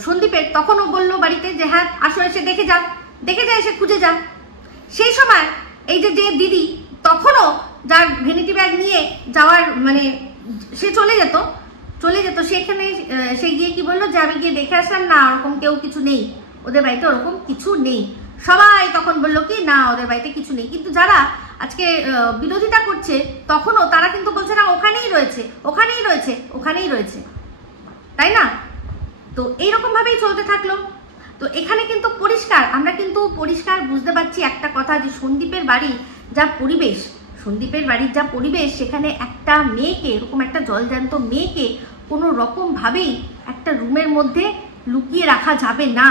সন্দীপের তখন ও বললো বাড়িতে যে হ্যাঁ আসো, এসে দেখে যা, এসে খুঁজে যা। সেই সময় এই যে দিদি তখনও যার ভ্যানিটি ব্যাগ নিয়ে যাওয়ার মানে সে চলে যেত, সেখানে সে গিয়ে কি বললো যে আমি গিয়ে দেখে আসলাম, না ওরকম কেউ কিছু নেই, ওদের বাড়িতে ওরকম কিছু নেই। সবাই তখন বললো কি না ওদের বাড়িতে কিছু নেই, কিন্তু যারা আজকে বিরোধিতা করছে তখনও তারা কিন্তু বলছে না ওখানেই রয়েছে, তাই না? তো এইরকম ভাবেই চলতে থাকলো। তো এখানে কিন্তু আমরা কিন্তু পরিষ্কার বুঝতে পারছি একটা কথা, যে সন্দীপের বাড়ির যা পরিবেশ, সেখানে একটা মেয়েকে, এরকম একটা জলজ্যান্ত মেয়েকে কোনো রকম ভাবেই একটা রুমের মধ্যে লুকিয়ে রাখা যাবে না,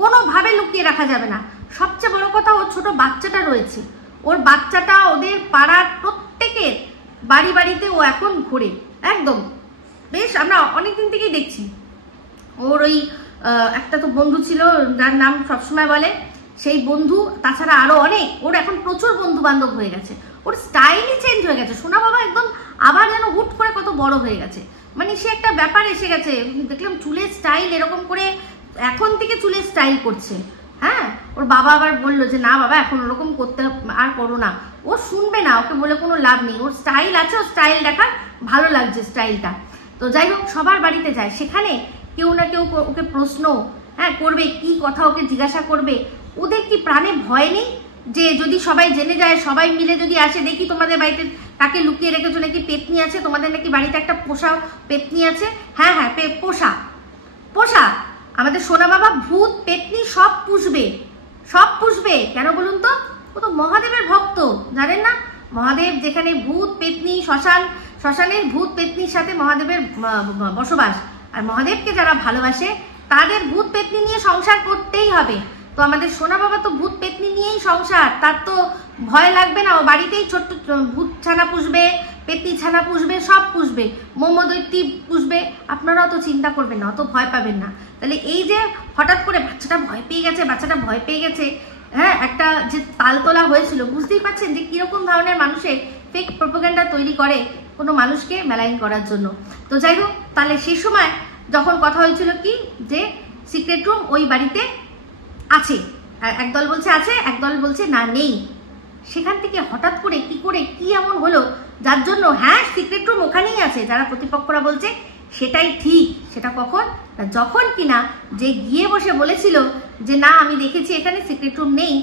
কোনোভাবে লুকিয়ে রাখা যাবে না। সবচেয়ে বড় কথা, ওর ছোট বাচ্চাটা রয়েছে, ওর বাচ্চাটা ওদের পাড়ার প্রত্যেকের বাড়িতে ও এখন ঘোরে, একদম বেশ আমরা অনেকদিন থেকেই দেখছি। ওর ওই একটা তো বন্ধু ছিল যার নাম সবসময় বলে সেই বন্ধু, তাছাড়া আরো অনেক, ওর এখন প্রচুর বন্ধু বান্ধব হয়ে গেছে, ওর স্টাইলই চেঞ্জ হয়ে গেছে। সোনা বাবা একদম আবার যেন হুট করে কত বড় হয়ে গেছে, মানে সে একটা ব্যাপার এসে গেছে। দেখলাম চুলের স্টাইল এরকম করে এখন থেকে চুলের স্টাইল করছে। হ্যাঁ, ওর বাবা আবার বললো যে না বাবা এখন ওরকম করতে আর করো না। ও শুনবে না, ওকে বলে কোনো লাভ নেই, ওর স্টাইল আছে, ওর স্টাইল দেখার ভালো লাগছে স্টাইলটা। তো যাই হোক, সবার বাড়িতে যায়, সেখানে কেউ না কেউ ওকে প্রশ্ন করবে, কি কথা ওকে জিজ্ঞাসা করবে। ওদের কি প্রাণে ভয় নেই যে যদি সবাই জেনে যায়, সবাই মিলে যদি আসে, দেখি তোমাদের বাড়িতে কাকে লুকিয়ে রেখেছো, নাকি পেতনি আছে, তোমাদের নাকি বাড়িতে একটা পোষা পেতনি আছে। হ্যাঁ হ্যাঁ, পোষা আমাদের সোনা বাবা ভূত পেতনি সব পুষবে। কেন বলুন তো? ও তো মহাদেবের ভক্ত, জানেন না? মহাদেব যেখানে ভূত পেতনি, শ্মশানের ভূত পেতনির সাথে মহাদেবের বসবাস। আর মহাদেবকে যারা ভালোবাসে তাদের ভূত পেতনি নিয়ে সংসার করতেই হবে। তো আমাদের সোনা বাবা তো ভূত পেতনি নিয়েই সংসার, তার তো ভয় লাগবে না। ও বাড়িতেই ছোট্ট ভূত ছানা পুষবে, পেতনি ছানা পুষবে, সব পুষবে, মোমোদৈত্যি পুষবে। আপনারাও তো চিন্তা করবেন না, অত ভয় পাবেন না। তাহলে এই যে হঠাৎ করে বাচ্চাটা ভয় পেয়ে গেছে, হ্যাঁ, একটা যে তালতলা হয়েছিল, বুঝতেই পারছেন যে কিরকম ধরনের মানুষের ফেক প্রোপাগান্ডা তৈরি করে কোনো মানুষকে মেলাইন করার জন্য। তো যাই হোক, তাহলে সেই সময় যখন কথা হয়েছিল কি যে সিক্রেট রুম ওই বাড়িতে আছে, একদল বলছে আছে, একদল বলছে না নেই। সেখান থেকে হঠাৎ করে কি এমন হলো যার জন্য হ্যাঁ সিক্রেট রুম ওখানেই আছে, যারা প্রতিপক্ষরা বলছে সেটাই ঠিক। সেটা কখন? যখন কিনা যে গিয়ে বসে বলেছিল যে না আমি দেখেছি এখানে সিক্রেট রুম নেই,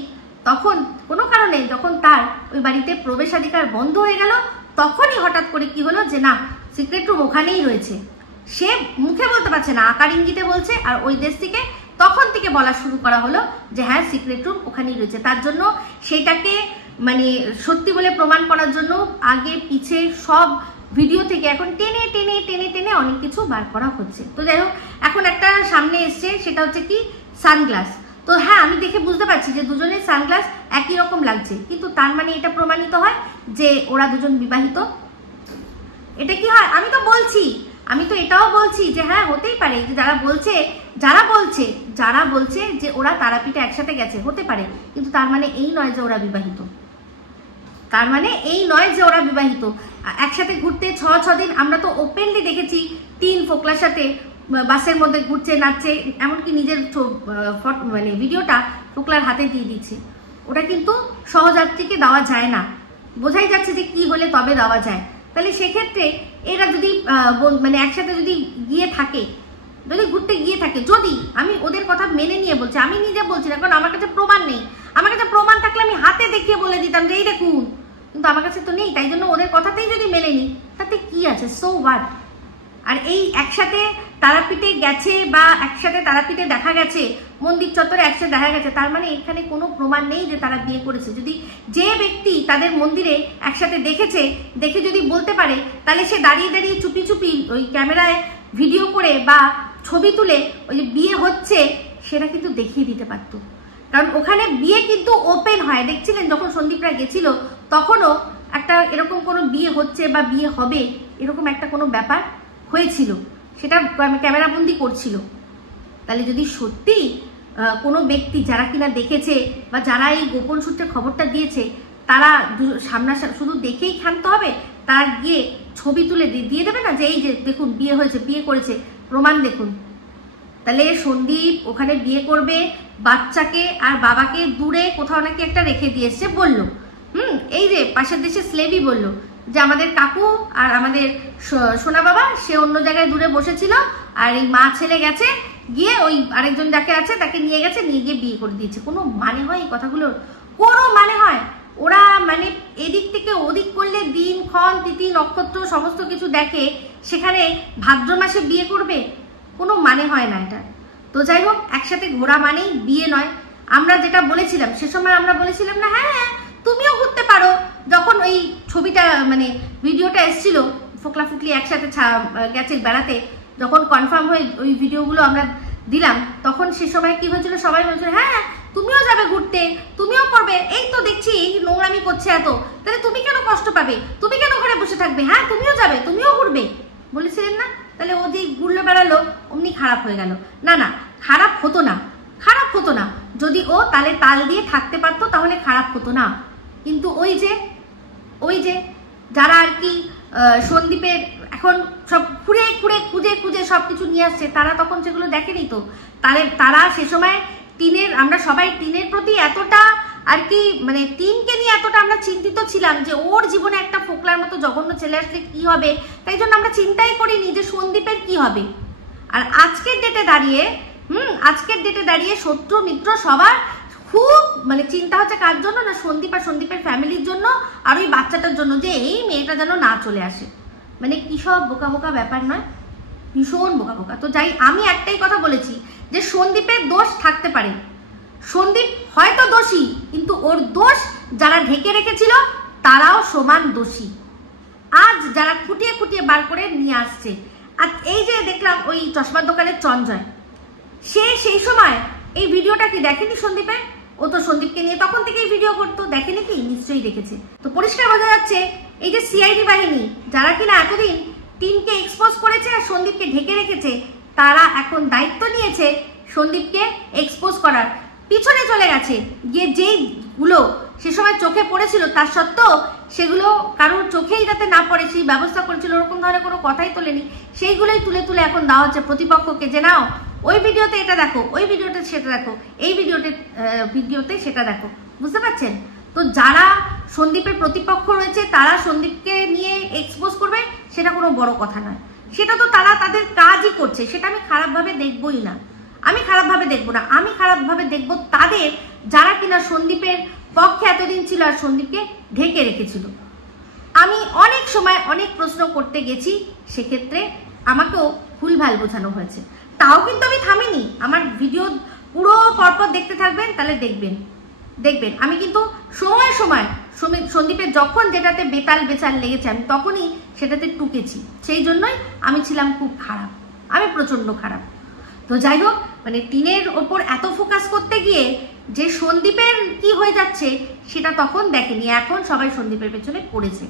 তখন কোনো কারণে যখন তার ওই বাড়িতে প্রবেশাধিকার বন্ধ হয়ে গেল, তখনই হঠাৎ করে কি হলো যে না সিক্রেট রুম ওখানেই রয়েছে। সে মুখে বলতে পারছে না, আকার ইঙ্গিতে বলছে, আর ওই দেশ থেকে তখন থেকে বলা শুরু করা হলো যে হ্যাঁ সিক্রেট রুম ওখানেই রয়েছে। তার জন্য সেটাকে মানে সত্যি বলে প্রমাণ করার জন্য আগে পিছে সব ভিডিও থেকে এখন টেনে টেনে টেনে টেনে অনেক কিছু বার করা হচ্ছে। তো যাই হোক, এখন একটা সামনে এসছে, সেটা হচ্ছে কি সানগ্লাস। তো হ্যাঁ, আমি দেখে বুঝতে পারছি যে দুজনের সানগ্লাস একই রকম লাগছে, কিন্তু তার মানে এটা প্রমাণিত হয় যে ওরা দুজন বিবাহিত? এটা কি হয়? আমি তো এটাও বলছি যে হ্যাঁ হতেই পারে, যে যারা বলছে যে ওরা তারাপীঠে একসাথে গেছে, হতে পারে, কিন্তু তার মানে এই নয় যে ওরা বিবাহিত। একসাথে ঘুরতে ছ দিন আমরা তো ওপেনলি দেখেছি, 3 ফোকলার সাথে বাসের মধ্যে ঘুরছে, নাচছে, এমনকি নিজের মানে ভিডিওটা ফোকলার হাতে দিয়ে দিচ্ছে। ওটা কিন্তু সহযাত্রীকে দেওয়া যায় না, বোঝাই যাচ্ছে যে কি হলে তবে দেওয়া যায়। তাহলে সেক্ষেত্রে এরা যদি মানে একসাথে যদি ঘুরতে গিয়ে থাকে, যদি আমি ওদের কথা মেনে নিয়ে বলছি, আমি নিজে বলছি না, কারণ আমার কাছে প্রমাণ নেই। আমার কাছে প্রমাণ থাকলে আমি হাতে দেখিয়ে বলে দিতাম যে এই দেখুন, কিন্তু আমার কাছে তো নেই। তাই জন্য ওদের কথাতেই যদি মেনে নিই, তাতে কি আছে, সো হোয়াট। আর এই একসাথে তারাপীঠে গেছে বা একসাথে তারাপীঠে দেখা গেছে, মন্দির চত্বরে একসাথে দেখা গেছে, তার মানে এখানে কোনো প্রমাণ নেই যে তারা বিয়ে করেছে। যদি যে ব্যক্তি তাদের মন্দিরে একসাথে দেখে যদি বলতে পারে, তাহলে সে দাঁড়িয়ে দাঁড়িয়ে চুপি চুপি ওই ক্যামেরায় ভিডিও করে বা ছবি তুলে ওই যে বিয়ে হচ্ছে সেটা কিন্তু দেখিয়ে দিতে পারতো। কারণ ওখানে বিয়ে কিন্তু ওপেন হয়, দেখছিলেন যখন সন্দীপরা গেছিল তখনও একটা এরকম কোনো বিয়ে হচ্ছে বা বিয়ে হবে এরকম একটা কোনো ব্যাপার হয়েছিল, সেটা ক্যামেরাবন্দি করছিল। তাহলে যদি সত্যি কোনো ব্যক্তি যারা কিনা দেখেছে বা যারা এই গোপন সূত্রে খবরটা দিয়েছে, তারা সামনাসামনি শুধু দেখেই ক্ষান্ত হবে, তার গিয়ে ছবি তুলে দিয়ে দেবে না যে এই যে দেখুন বিয়ে হয়েছে, বিয়ে করেছে, প্রমাণ দেখুন। তাহলে সন্দীপ ওখানে বিয়ে করবে, বাচ্চাকে আর বাবাকে দূরে কোথাও নাকি একটা রেখে দিয়ে এসছে বললো। এই যে পাশের দেশে স্লেভি বললো যে আমাদের কাকু আর আমাদের সোনা বাবা সে অন্য জায়গায় দূরে বসেছিল, আর এই মা ছেলে গেছে গিয়ে ওই আরেকজন যাকে আছে তাকে নিয়ে গেছে, নিয়ে গিয়ে বিয়ে করে দিয়েছে। কোনো মানে হয় এই কথাগুলোর? কোনো মানে হয়? ওরা মানে এদিক থেকে ওদিক করলে দিন ক্ষণ তিথি নক্ষত্র সমস্ত কিছু দেখে, সেখানে ভাদ্র মাসে বিয়ে করবে? কোনো মানে হয় না এটা। তো যাই হোক, একসাথে ঘোরা মানেই বিয়ে নয়। আমরা যেটা বলেছিলাম সে সময় আমরা বলেছিলাম না হ্যাঁ তুমিও ঘুরতে পারো, যখন ওই ছবিটা মানে ভিডিওটা এসেছিল ফোকলা ফুকলি একসাথে গেছে বেড়াতে, যখন কনফার্ম হয়ে ওই ভিডিওগুলো আমরা দিলাম, তখন সে সময় কি হয়েছিল, সবাই বলছিল হ্যাঁ তুমিও যাবে ঘুরতে, তুমিও করবে, এই তো দেখছি এই নোংরামি করছে এত, তাহলে তুমি কেন কষ্ট পাবে, তুমি কেন ঘরে বসে থাকবে, হ্যাঁ তুমিও যাবে, তুমিও ঘুরবে, বলেছিলেন না? তাহলে ও যে ঘুরলো বেড়ালো অমনি খারাপ হয়ে গেল? না না, খারাপ হতো না, খারাপ হতো না, যদি ও তালে তাল দিয়ে থাকতে পারতো তাহলে খারাপ হতো না। কিন্তু ওই যে যারা আর কি সন্দীপের এখন সব খুঁড়ে খুঁজে সব কিছু নিয়ে আসছে, তারা তখন সেগুলো দেখেনি। তো তারা সে সময় আমরা সবাই টিনের প্রতি এতটা আর কি মানে টিনকে নিয়ে এতটা আমরা চিন্তিত ছিলাম যে ওর জীবনে একটা ফোকলার মতো জঘন্য ছেলে আসলে কি হবে, তাই জন্য আমরা চিন্তাই করিনি যে সন্দীপের কি হবে। আর আজকের ডেটে দাঁড়িয়ে শত্রু মিত্র সবার খুব মানে চিন্তা হচ্ছে কার জন্য না, সন্দীপ আর সন্দীপের ফ্যামিলির জন্য, আর ওই বাচ্চাটার জন্য, যে এই মেয়েটা যেন না চলে আসে। মানে কি সব বোকা ব্যাপার নয়, ভীষণ বোকা। তো যাই, আমি একটাই কথা বলেছি যে সন্দীপের দোষ থাকতে পারে, সন্দীপ হয়তো দোষী, কিন্তু ওর দোষ যারা ঢেকে রেখেছিল তারাও সমান দোষী। আজ যারা খুঁটিয়ে বার করে নিয়ে আসছে, আর এই যে দেখলাম ওই চশমার দোকানের চঞ্জয়, সেই সময় এই ভিডিওটা কি দেখেনি সন্দীপের? ও তো সন্দীপকে নিয়ে তখন থেকেই ভিডিও করতো, দেখেনি কি? নিশ্চয়ই দেখেছে। তো পরিষ্কার বোঝা যাচ্ছে এই যে সিআইডি বাহিনী যারা কিনা এতদিন টিমকে এক্সপোজ করেছে আর সন্দীপকে ঢেকে রেখেছে, তারা এখন দায়িত্ব নিয়েছে সন্দীপকে এক্সপোজ করার, পিছনে চলে গেছে গিয়ে যেইগুলো সে সময় চোখে পড়েছিল তার সত্ত্বেও সেগুলো কারোর চোখেই যাতে না পড়ে সেই ব্যবস্থা করেছিল, ওরকম ধরনের কোনো কথাই তোলেনি। সেইগুলোই তুলে এখন দেওয়া হচ্ছে প্রতিপক্ষকে যে নাও ওই ভিডিওতে এটা দেখো, ওই ভিডিওতে সেটা দেখো, এই ভিডিওতে সেটা দেখো। বুঝতে পারছেন? তো যারা সন্দীপের প্রতিপক্ষ রয়েছে তারা সন্দীপকে নিয়ে এক্সপোজ করবে, সেটা কোনো বড় কথা নয়, সেটা তো তারা তাদের কাজই করছে, সেটা আমি খারাপভাবে দেখবই না, আমি খারাপভাবে দেখবো না। আমি খারাপভাবে দেখবো তাদের যারা কিনা সন্দীপের পক্ষে এতদিন ছিল আর সন্দীপকে ঢেকে রেখেছিল। আমি অনেক সময় অনেক প্রশ্ন করতে গেছি, সেক্ষেত্রে আমাকেও ভুলভাল বোঝানো হয়েছে, তাও কিন্তু আমি থামিনি। আমার ভিডিও পুরো পরপর দেখতে থাকবেন, তাহলে দেখবেন আমি কিন্তু সময় সন্দীপের যখন যেটাতে বেচাল লেগেছে আমি তখনই সেটাতে টুকেছি, সেই জন্যই আমি ছিলাম খুব খারাপ, আমি প্রচন্ড খারাপ। তো যাই হোক, মানে টিনের ওপর এত ফোকাস করতে গিয়ে যে সন্দীপের কি হয়ে যাচ্ছে সেটা তখন দেখেনি, এখন সবাই সন্দীপের পেছনে পড়েছে,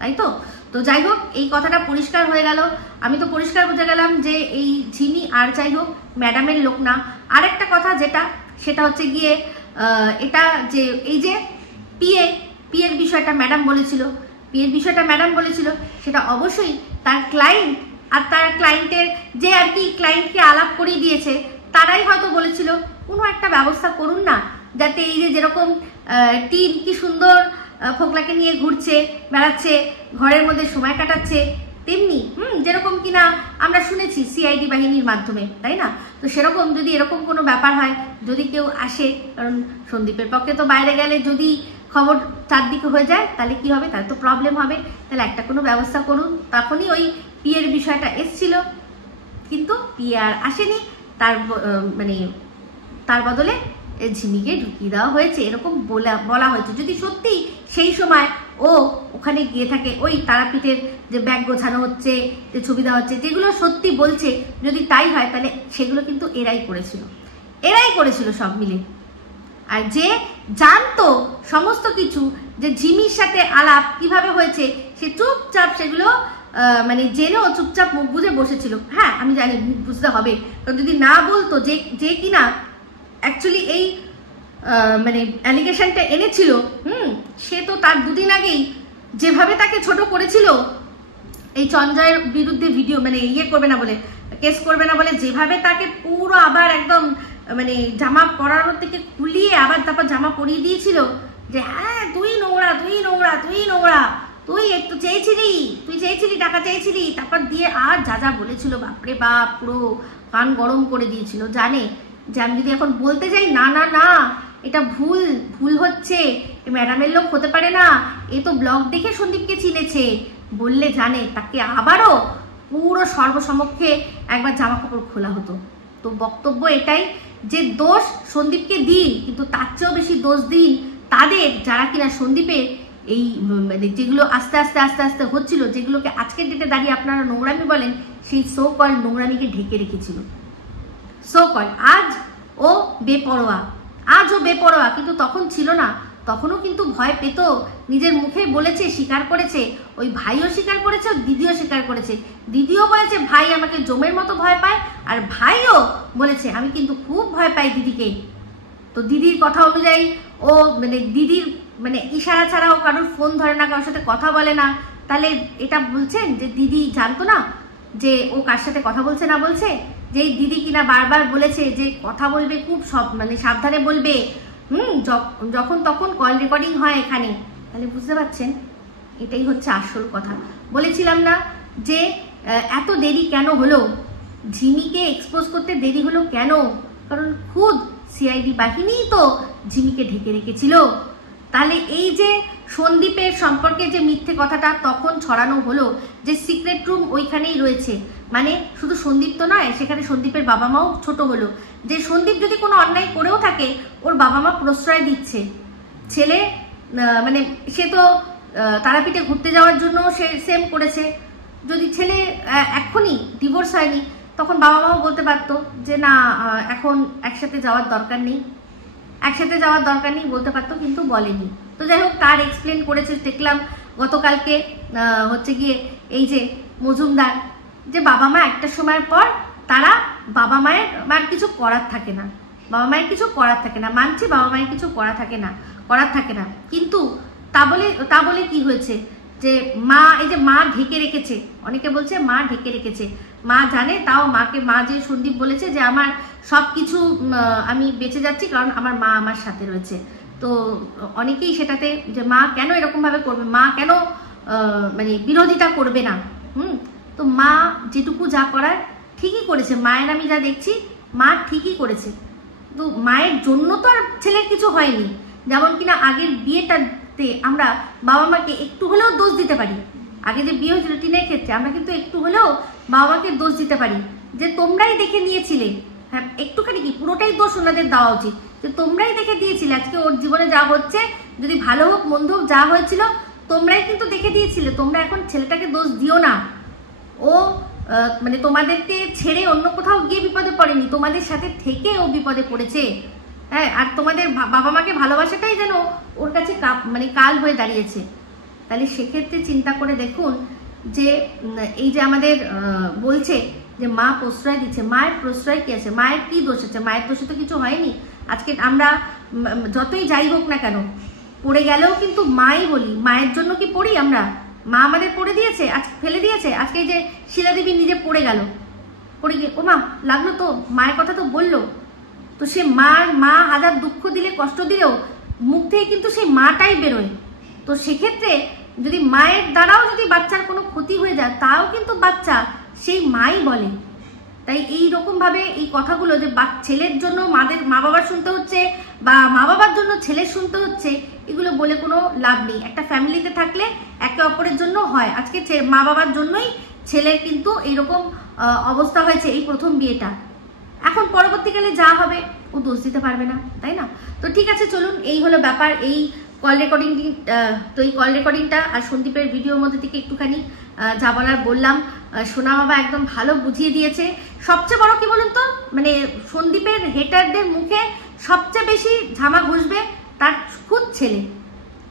তাই তো। তো যাই হোক, এই কথাটা পরিষ্কার হয়ে গেল, আমি তো পরিষ্কার বুঝে গেলাম যে এই ঝিমি আর যাই হোক ম্যাডামের লোক না। আরেকটা কথা সেটা হচ্ছে গিয়ে এটা যে এই যে পিএর বিষয়টা ম্যাডাম বলেছিল, সেটা অবশ্যই তার ক্লায়েন্ট আর তার ক্লায়েন্টের যে আর কি ক্লায়েন্টকে আলাপ করিয়ে দিয়েছে তারাই হয়তো বলেছিল কোনো একটা ব্যবস্থা করুন না, যাতে এই যে যেরকম টিন কি সুন্দর ফোকলাকে নিয়ে ঘুরছে বেড়াচ্ছে ঘরের মধ্যে সময় কাটাচ্ছে, তেমনি যেরকম কিনা আমরা শুনেছি সিআইডি বাহিনীর মাধ্যমে, তাই না? তো সেরকম যদি এরকম কোনো ব্যাপার হয়, যদি কেউ আসে, কারণ সন্দীপের পক্ষে তো বাইরে গেলে যদি খবর চারদিকে হয়ে যায় তাহলে কি হবে, তাহলে তো প্রবলেম হবে, তাহলে একটা কোনো ব্যবস্থা করুন। তখনই ওই পিএর বিষয়টা এসছিল, কিন্তু পিএ আর আসেনি, তার বদলে ঝিমিকে ঢুকিয়ে দেওয়া হয়েছে, এরকম বলা হয়েছে। যদি সত্যি সেই সময় ও ওখানে গিয়ে থাকে, ওই তারাপীঠের যে ব্যাগ গোছানো হচ্ছে, যে ছবি দেওয়া হচ্ছে, যেগুলো সত্যি বলছে, যদি তাই হয় তাহলে সেগুলো কিন্তু এরাই করেছিল সব মিলে। আর যে জানতো সমস্ত কিছু, যে ঝিমির সাথে আলাপ কিভাবে হয়েছে, সে চুপচাপ সেগুলো মানে জেনেও চুপচাপ মুখ বুঝে বসেছিল। হ্যাঁ, আমি জানি মুখ বুঝতে হবে, কারণ যদি না বলতো যে কিনা অ্যাকচুয়ালি এই মানে অ্যালিগেশনটা এনেছিল, সে তো তার দুদিন আগেই যেভাবে তাকে ছোট করেছিল, এই চঞ্জয়ের বিরুদ্ধে ভিডিও মানে কেস করবে না বলে যেভাবে তাকে পুরো আবার একদম মানে জামা পরানোর থেকে খুলিয়ে আবার তারপর জামা পরিয়ে দিয়েছিল, যে হ্যাঁ তুই নোংরা, তুই একটু চেয়েছিলি টাকা চেয়েছিলি, তারপর দিয়ে আর যা বলেছিল, বাপরে বাপ, পুরো কান গরম করে দিয়েছিল। জানে যে আমি যদি এখন বলতে যাই না এটা ভুল হচ্ছে, ম্যাডামের লোক হতে পারে না, এ তো ব্লগ দেখে সন্দীপকে চিনেছে, বললে জানে তাকে আবারও পুরো সর্বসমক্ষে একবার জামা কাপড় খোলা হতো। তো বক্তব্য এটাই যে দোষ সন্দীপকে দিন, কিন্তু তার চেয়েও বেশি দোষ দিন তাদের যারা কিনা সন্দীপের এই মানে যেগুলো আস্তে আস্তে হচ্ছিল, যেগুলোকে আজকের ডেটে দাঁড়িয়ে আপনারা নোংরামি বলেন, সেই সো কল নোংরামিকে ঢেকে রেখেছিল। সো কল আজ ও বেপরোয়া, কিন্তু তখন ছিল না, তখনও কিন্তু ভয় পেত, নিজের মুখে বলেছে, স্বীকার করেছে, ওই ভাইও স্বীকার করেছে, দিদিও স্বীকার করেছে, দিদিও বলেছে ভাই আমাকে জমের মতো ভয় পায়, আর ভাইও বলেছে আমি কিন্তু খুব ভয় পাই দিদিকে, তো দিদির কথা অনুযায়ী ও মানে দিদির মানে ইশারা ছাড়া ও কারোর ফোন ধরে না, কারোর সাথে কথা বলে না, তাহলে এটা বলছেন যে দিদি জানতো না যে ও কার সাথে কথা বলছে না বলছে? যে দিদি কিনা বারবার বলেছে যে কথা বলবে খুব মানে সাবধানে বলবে, যখন তখন কল রেকর্ডিং হয় এখানে। তাহলে বুঝতে পারছেন এটাই হচ্ছে আসল কথা। বলেছিলাম না যে এত দেরি কেন হলো, ঝিমিকে এক্সপোজ করতে দেরি হলো কেন? কারণ খুদ সিআইডি বাহিনী তো ঝিমিকে ঢেকে রেখেছিল। তাহলে এই যে সন্দীপের সম্পর্কে যে মিথ্যে কথাটা তখন ছড়ানো হলো যে সিক্রেট রুম ওইখানেই রয়েছে, মানে শুধু সন্দীপ তো নয়, সেখানে সন্দীপের বাবা মাও ছোট হলো, যে সন্দীপ যদি কোনো অন্যায় করেও থাকে ওর বাবা মা প্রশ্রয় দিচ্ছে। ছেলে মানে সে তো তারাপীঠে ঘুরতে যাওয়ার জন্য সে সেম করেছে। যদি ছেলে এখনই ডিভোর্স হয়নি তখন বাবা মাও বলতে পারতো যে না এখন একসাথে যাওয়ার দরকার নেই, একসাথে যাওয়ার দরকার নেই বলতে পারতো, কিন্তু বলেনি। তো যাই হোক তার এক্সপ্লেন করেছে। দেখলাম গতকালকে হচ্ছে গিয়ে এই যে মজুমদার, যে বাবা মা একটা সময়ের পর তারা বাবা মায়ের কিছু করার থাকে না, বাবা মায়ের কিছু করার থাকে না, মানছি বাবা মায়ের কিছু করার থাকে না, কিন্তু তা বলে কি হয়েছে যে মা এই যে মা ঢেকে রেখেছে, অনেকে বলছে মা ঢেকে রেখেছে, মা জানে তাও মা যে সন্দীপ বলেছে যে আমার সব কিছু আমি বেঁচে যাচ্ছি কারণ আমার মা আমার সাথে রয়েছে। তো অনেকেই সেটাতে যে মা কেন এরকম ভাবে করবে, মা কেন মানে বিরোধিতা করবে না। তো মা যেটুকু যা করার ঠিকই করেছে, মায়ের আমি যা দেখছি মা ঠিকই করেছে। তো মায়ের জন্য তো আর ছেলের কিছু হয়নি, যেমন কিনা আগের বিয়েটাতে আমরা বাবা মাকে একটু হলেও দোষ দিতে পারি। আগে যে বিয়ে হয়েছিল টিনের ক্ষেত্রে আমরা কিন্তু একটু হলেও বাবা মাকে দোষ দিতে পারি যে তোমরাই দেখে নিয়েছিলে। হ্যাঁ একটুখানি কি পুরোটাই দোষ ওনাদের দেওয়া উচিত যে তোমরাই দেখে দিয়েছিলে আজকে ওর জীবনে যা হচ্ছে, যদি ভালো হোক মন্দ হোক যা হয়েছিল তোমরাই কিন্তু দেখে দিয়েছিলে। তোমরা এখন ছেলেটাকে দোষ দিও না, ও মানে তোমাদেরকে ছেড়ে অন্য কোথাও গিয়ে বিপদে পড়েনি, তোমাদের সাথে থেকে ও বিপদে পড়েছে। হ্যাঁ আর তোমাদের বাবা মাকে ভালোবাসাটাই যেন ওর কাছে মানে কাল হয়ে দাঁড়িয়েছে। তাহলে সেক্ষেত্রে চিন্তা করে দেখুন যে এই যে আমাদের বলছে যে মা প্রশ্রয় দিচ্ছে, মায়ের প্রশ্রয় কি আছে, মায়ের কি দোষ আছে? মায়ের দোষে তো কিছু হয়নি। আজকে আমরা যতই যাই হোক না কেন পড়ে গেলেও কিন্তু মাই বলি, মায়ের জন্য কি পড়ি আমরা? মা আমাদের পড়ে দিয়েছে, আজকে ফেলে দিয়েছে। আজকে এই যে শিলাদেবী নিজে পড়ে গেল, পড়ে গিয়ে ও মা লাগলো তো, মায়ের কথা তো বললো, তো সে মা হাজার দুঃখ দিলে কষ্ট দিলেও মুখ থেকে কিন্তু সেই মাটাই বেরোয়। তো সেক্ষেত্রে যদি মায়ের দ্বারাও যদি বাচ্চার কোনো ক্ষতি হয়ে যায় তাও কিন্তু বাচ্চা সেই মাই বলে। তাই এই রকম ভাবে এই কথাগুলো যে ছেলের জন্য মা বাবার শুনতে হচ্ছে বা মা বাবার জন্য ছেলের শুনতে হচ্ছে, এগুলো বলে কোনো লাভ নেই। একটা ফ্যামিলিতে থাকলে একে অপরের জন্য হয়। আজকে মা বাবার জন্যই ছেলের কিন্তু এইরকম অবস্থা হয়েছে এই প্রথম বিয়েটা। এখন পরবর্তীকালে যা হবে ও দোষ দিতে পারবে না, তাই না? তো ঠিক আছে চলুন, এই হলো ব্যাপার। এই কল রেকর্ডিংটি, তো এই কল রেকর্ডিংটা আর সন্দীপের ভিডিওর মধ্যে থেকে একটুখানি যা বলার বললাম। সোনা বাবা একদম ভালো বুঝিয়ে দিয়েছে। সবচেয়ে বড় কি বলুন তো, মানে সন্দীপের হেটারদের মুখে সবচেয়ে বেশি ঝামা ঘুষবে তার খুব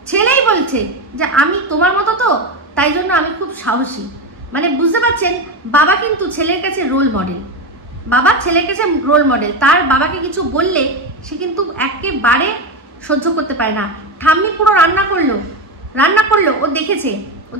ছেলেই বলছে যে আমি তোমার মতো তো, তাই জন্য আমি খুব সাহসী। মানে বুঝতে পারছেন, বাবা কিন্তু ছেলের কাছে রোল মডেল, বাবা ছেলের কাছে রোল মডেল। তার বাবাকে কিছু বললে সে কিন্তু একেবারে সহ্য করতে পারে না। ঠাম্মি পুরো রান্না করলো, ও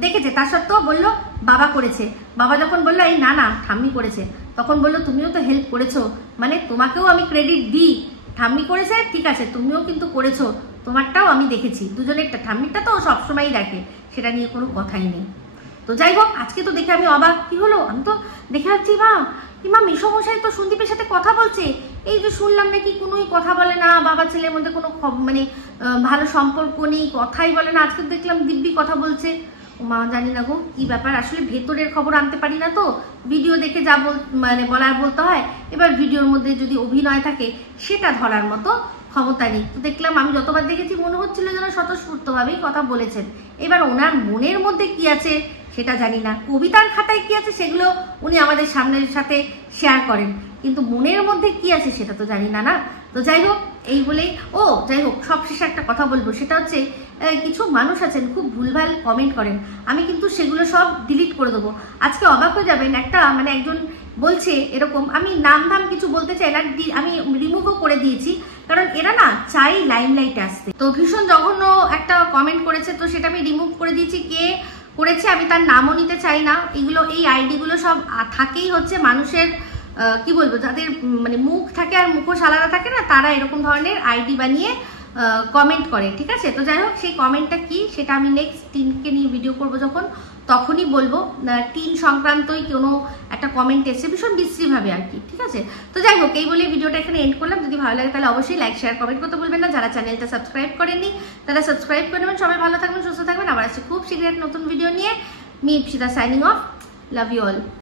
দেখেছে তার সত্ত্বেও বললো বাবা করেছে। বাবা যখন বললো এই না ঠাম্মি করেছে, তখন বললো তুমিও তো হেল্প করেছো, মানে তোমাকেও আমি ক্রেডিট দিই, ঠাম্মি করেছে ঠিক আছে তুমিও কিন্তু করেছো, তোমারটাও আমি দেখেছি। দুজনেরটা, ঠাম্মিরটা তো সবসময়ই দেখে, সেটা নিয়ে কোনো কথাই নেই। তো যাই হোক আজকে তো দেখে আমি অবাক, কি হলো, আমি তো দেখে ভাবছি মা মেসোমশাই তো সন্দীপের সাথে কথা বলছে, এই যে শুনলাম নাকি কোনোই কথা বলে না, বাবা ছেলের মধ্যে কোনো মানে ভালো সম্পর্ক নেই, কথাই বলে না। আজকে দেখলাম দিব্যি কথা বলছে। ও মা জানি না গো কি ব্যাপার, আসলে ভেতরের খবর আনতে পারি না তো, ভিডিও দেখে যা মানে বলার বলতে হয়। এবার ভিডিওর মধ্যে যদি অভিনয় থাকে সেটা ধরার মতো ক্ষমতা নেই। তো দেখলাম, আমি যতবার দেখেছি মনে হচ্ছিল যেন স্বতঃস্ফূর্তভাবেই কথা বলেছেন। এবার ওনার মনের মধ্যে কি আছে সেটা জানি না, কবিতার খাতায় কি আছে সেগুলো উনি আমাদের সামনের সাথে শেয়ার করেন, কিন্তু মনের মধ্যে কি আছে সেটা তো জানি না। তো যাই হোক এই বলেই যাই হোক সবশেষে একটা কথা বলবো, সেটা হচ্ছে কিছু মানুষ আছেন খুব ভুলভাল কমেন্ট করেন, আমি কিন্তু সেগুলো সব ডিলিট করে দেবো। আজকে অবাক হয়ে যাবেন, একজন বলছে এরকম, আমি নাম কিছু বলতে চাই না, আমি রিমুভও করে দিয়েছি, কারণ এরা না চাই লাইমলাইটে আসতে। তো ভীষণ জঘন্য একটা কমেন্ট করেছে, তো সেটা আমি রিমুভ করে দিয়েছি। কে করেছে আমি তার নামও নিতে চাই না। এগুলো এই আইডিগুলো সব থাকেই হচ্ছে মানুষের কি বলবো, যাদের মানে মুখ থাকে আর মুখোশ আলাদা থাকে না, তারা এরকম ধরনের আইডি বানিয়ে কমেন্ট করে, ঠিক আছে। তো যাই হোক, সেই কমেন্টটা কি সেটা আমি নেক্সট টিনকে নিয়ে ভিডিও করব যখন, তখনই বলবো। টিন সংক্রান্তই কোনো একটা কমেন্ট এসে ভীষণ বিশ্রীভাবে আর কি, ঠিক আছে। তো যাই হোক, এই বলে ভিডিওটা এখানে এন্ড করলাম। যদি ভালো লাগে তাহলে অবশ্যই লাইক শেয়ার কমেন্ট করতে বলবেন না। যারা চ্যানেলটা সাবস্ক্রাইব করেননি তারা সাবস্ক্রাইব করে নেবেন। সবাই ভালো থাকবেন, সুস্থ থাকবেন। আবার আসছি খুব শীঘ্রই নতুন ভিডিও নিয়ে। Me Ipsita signing off. Love you all.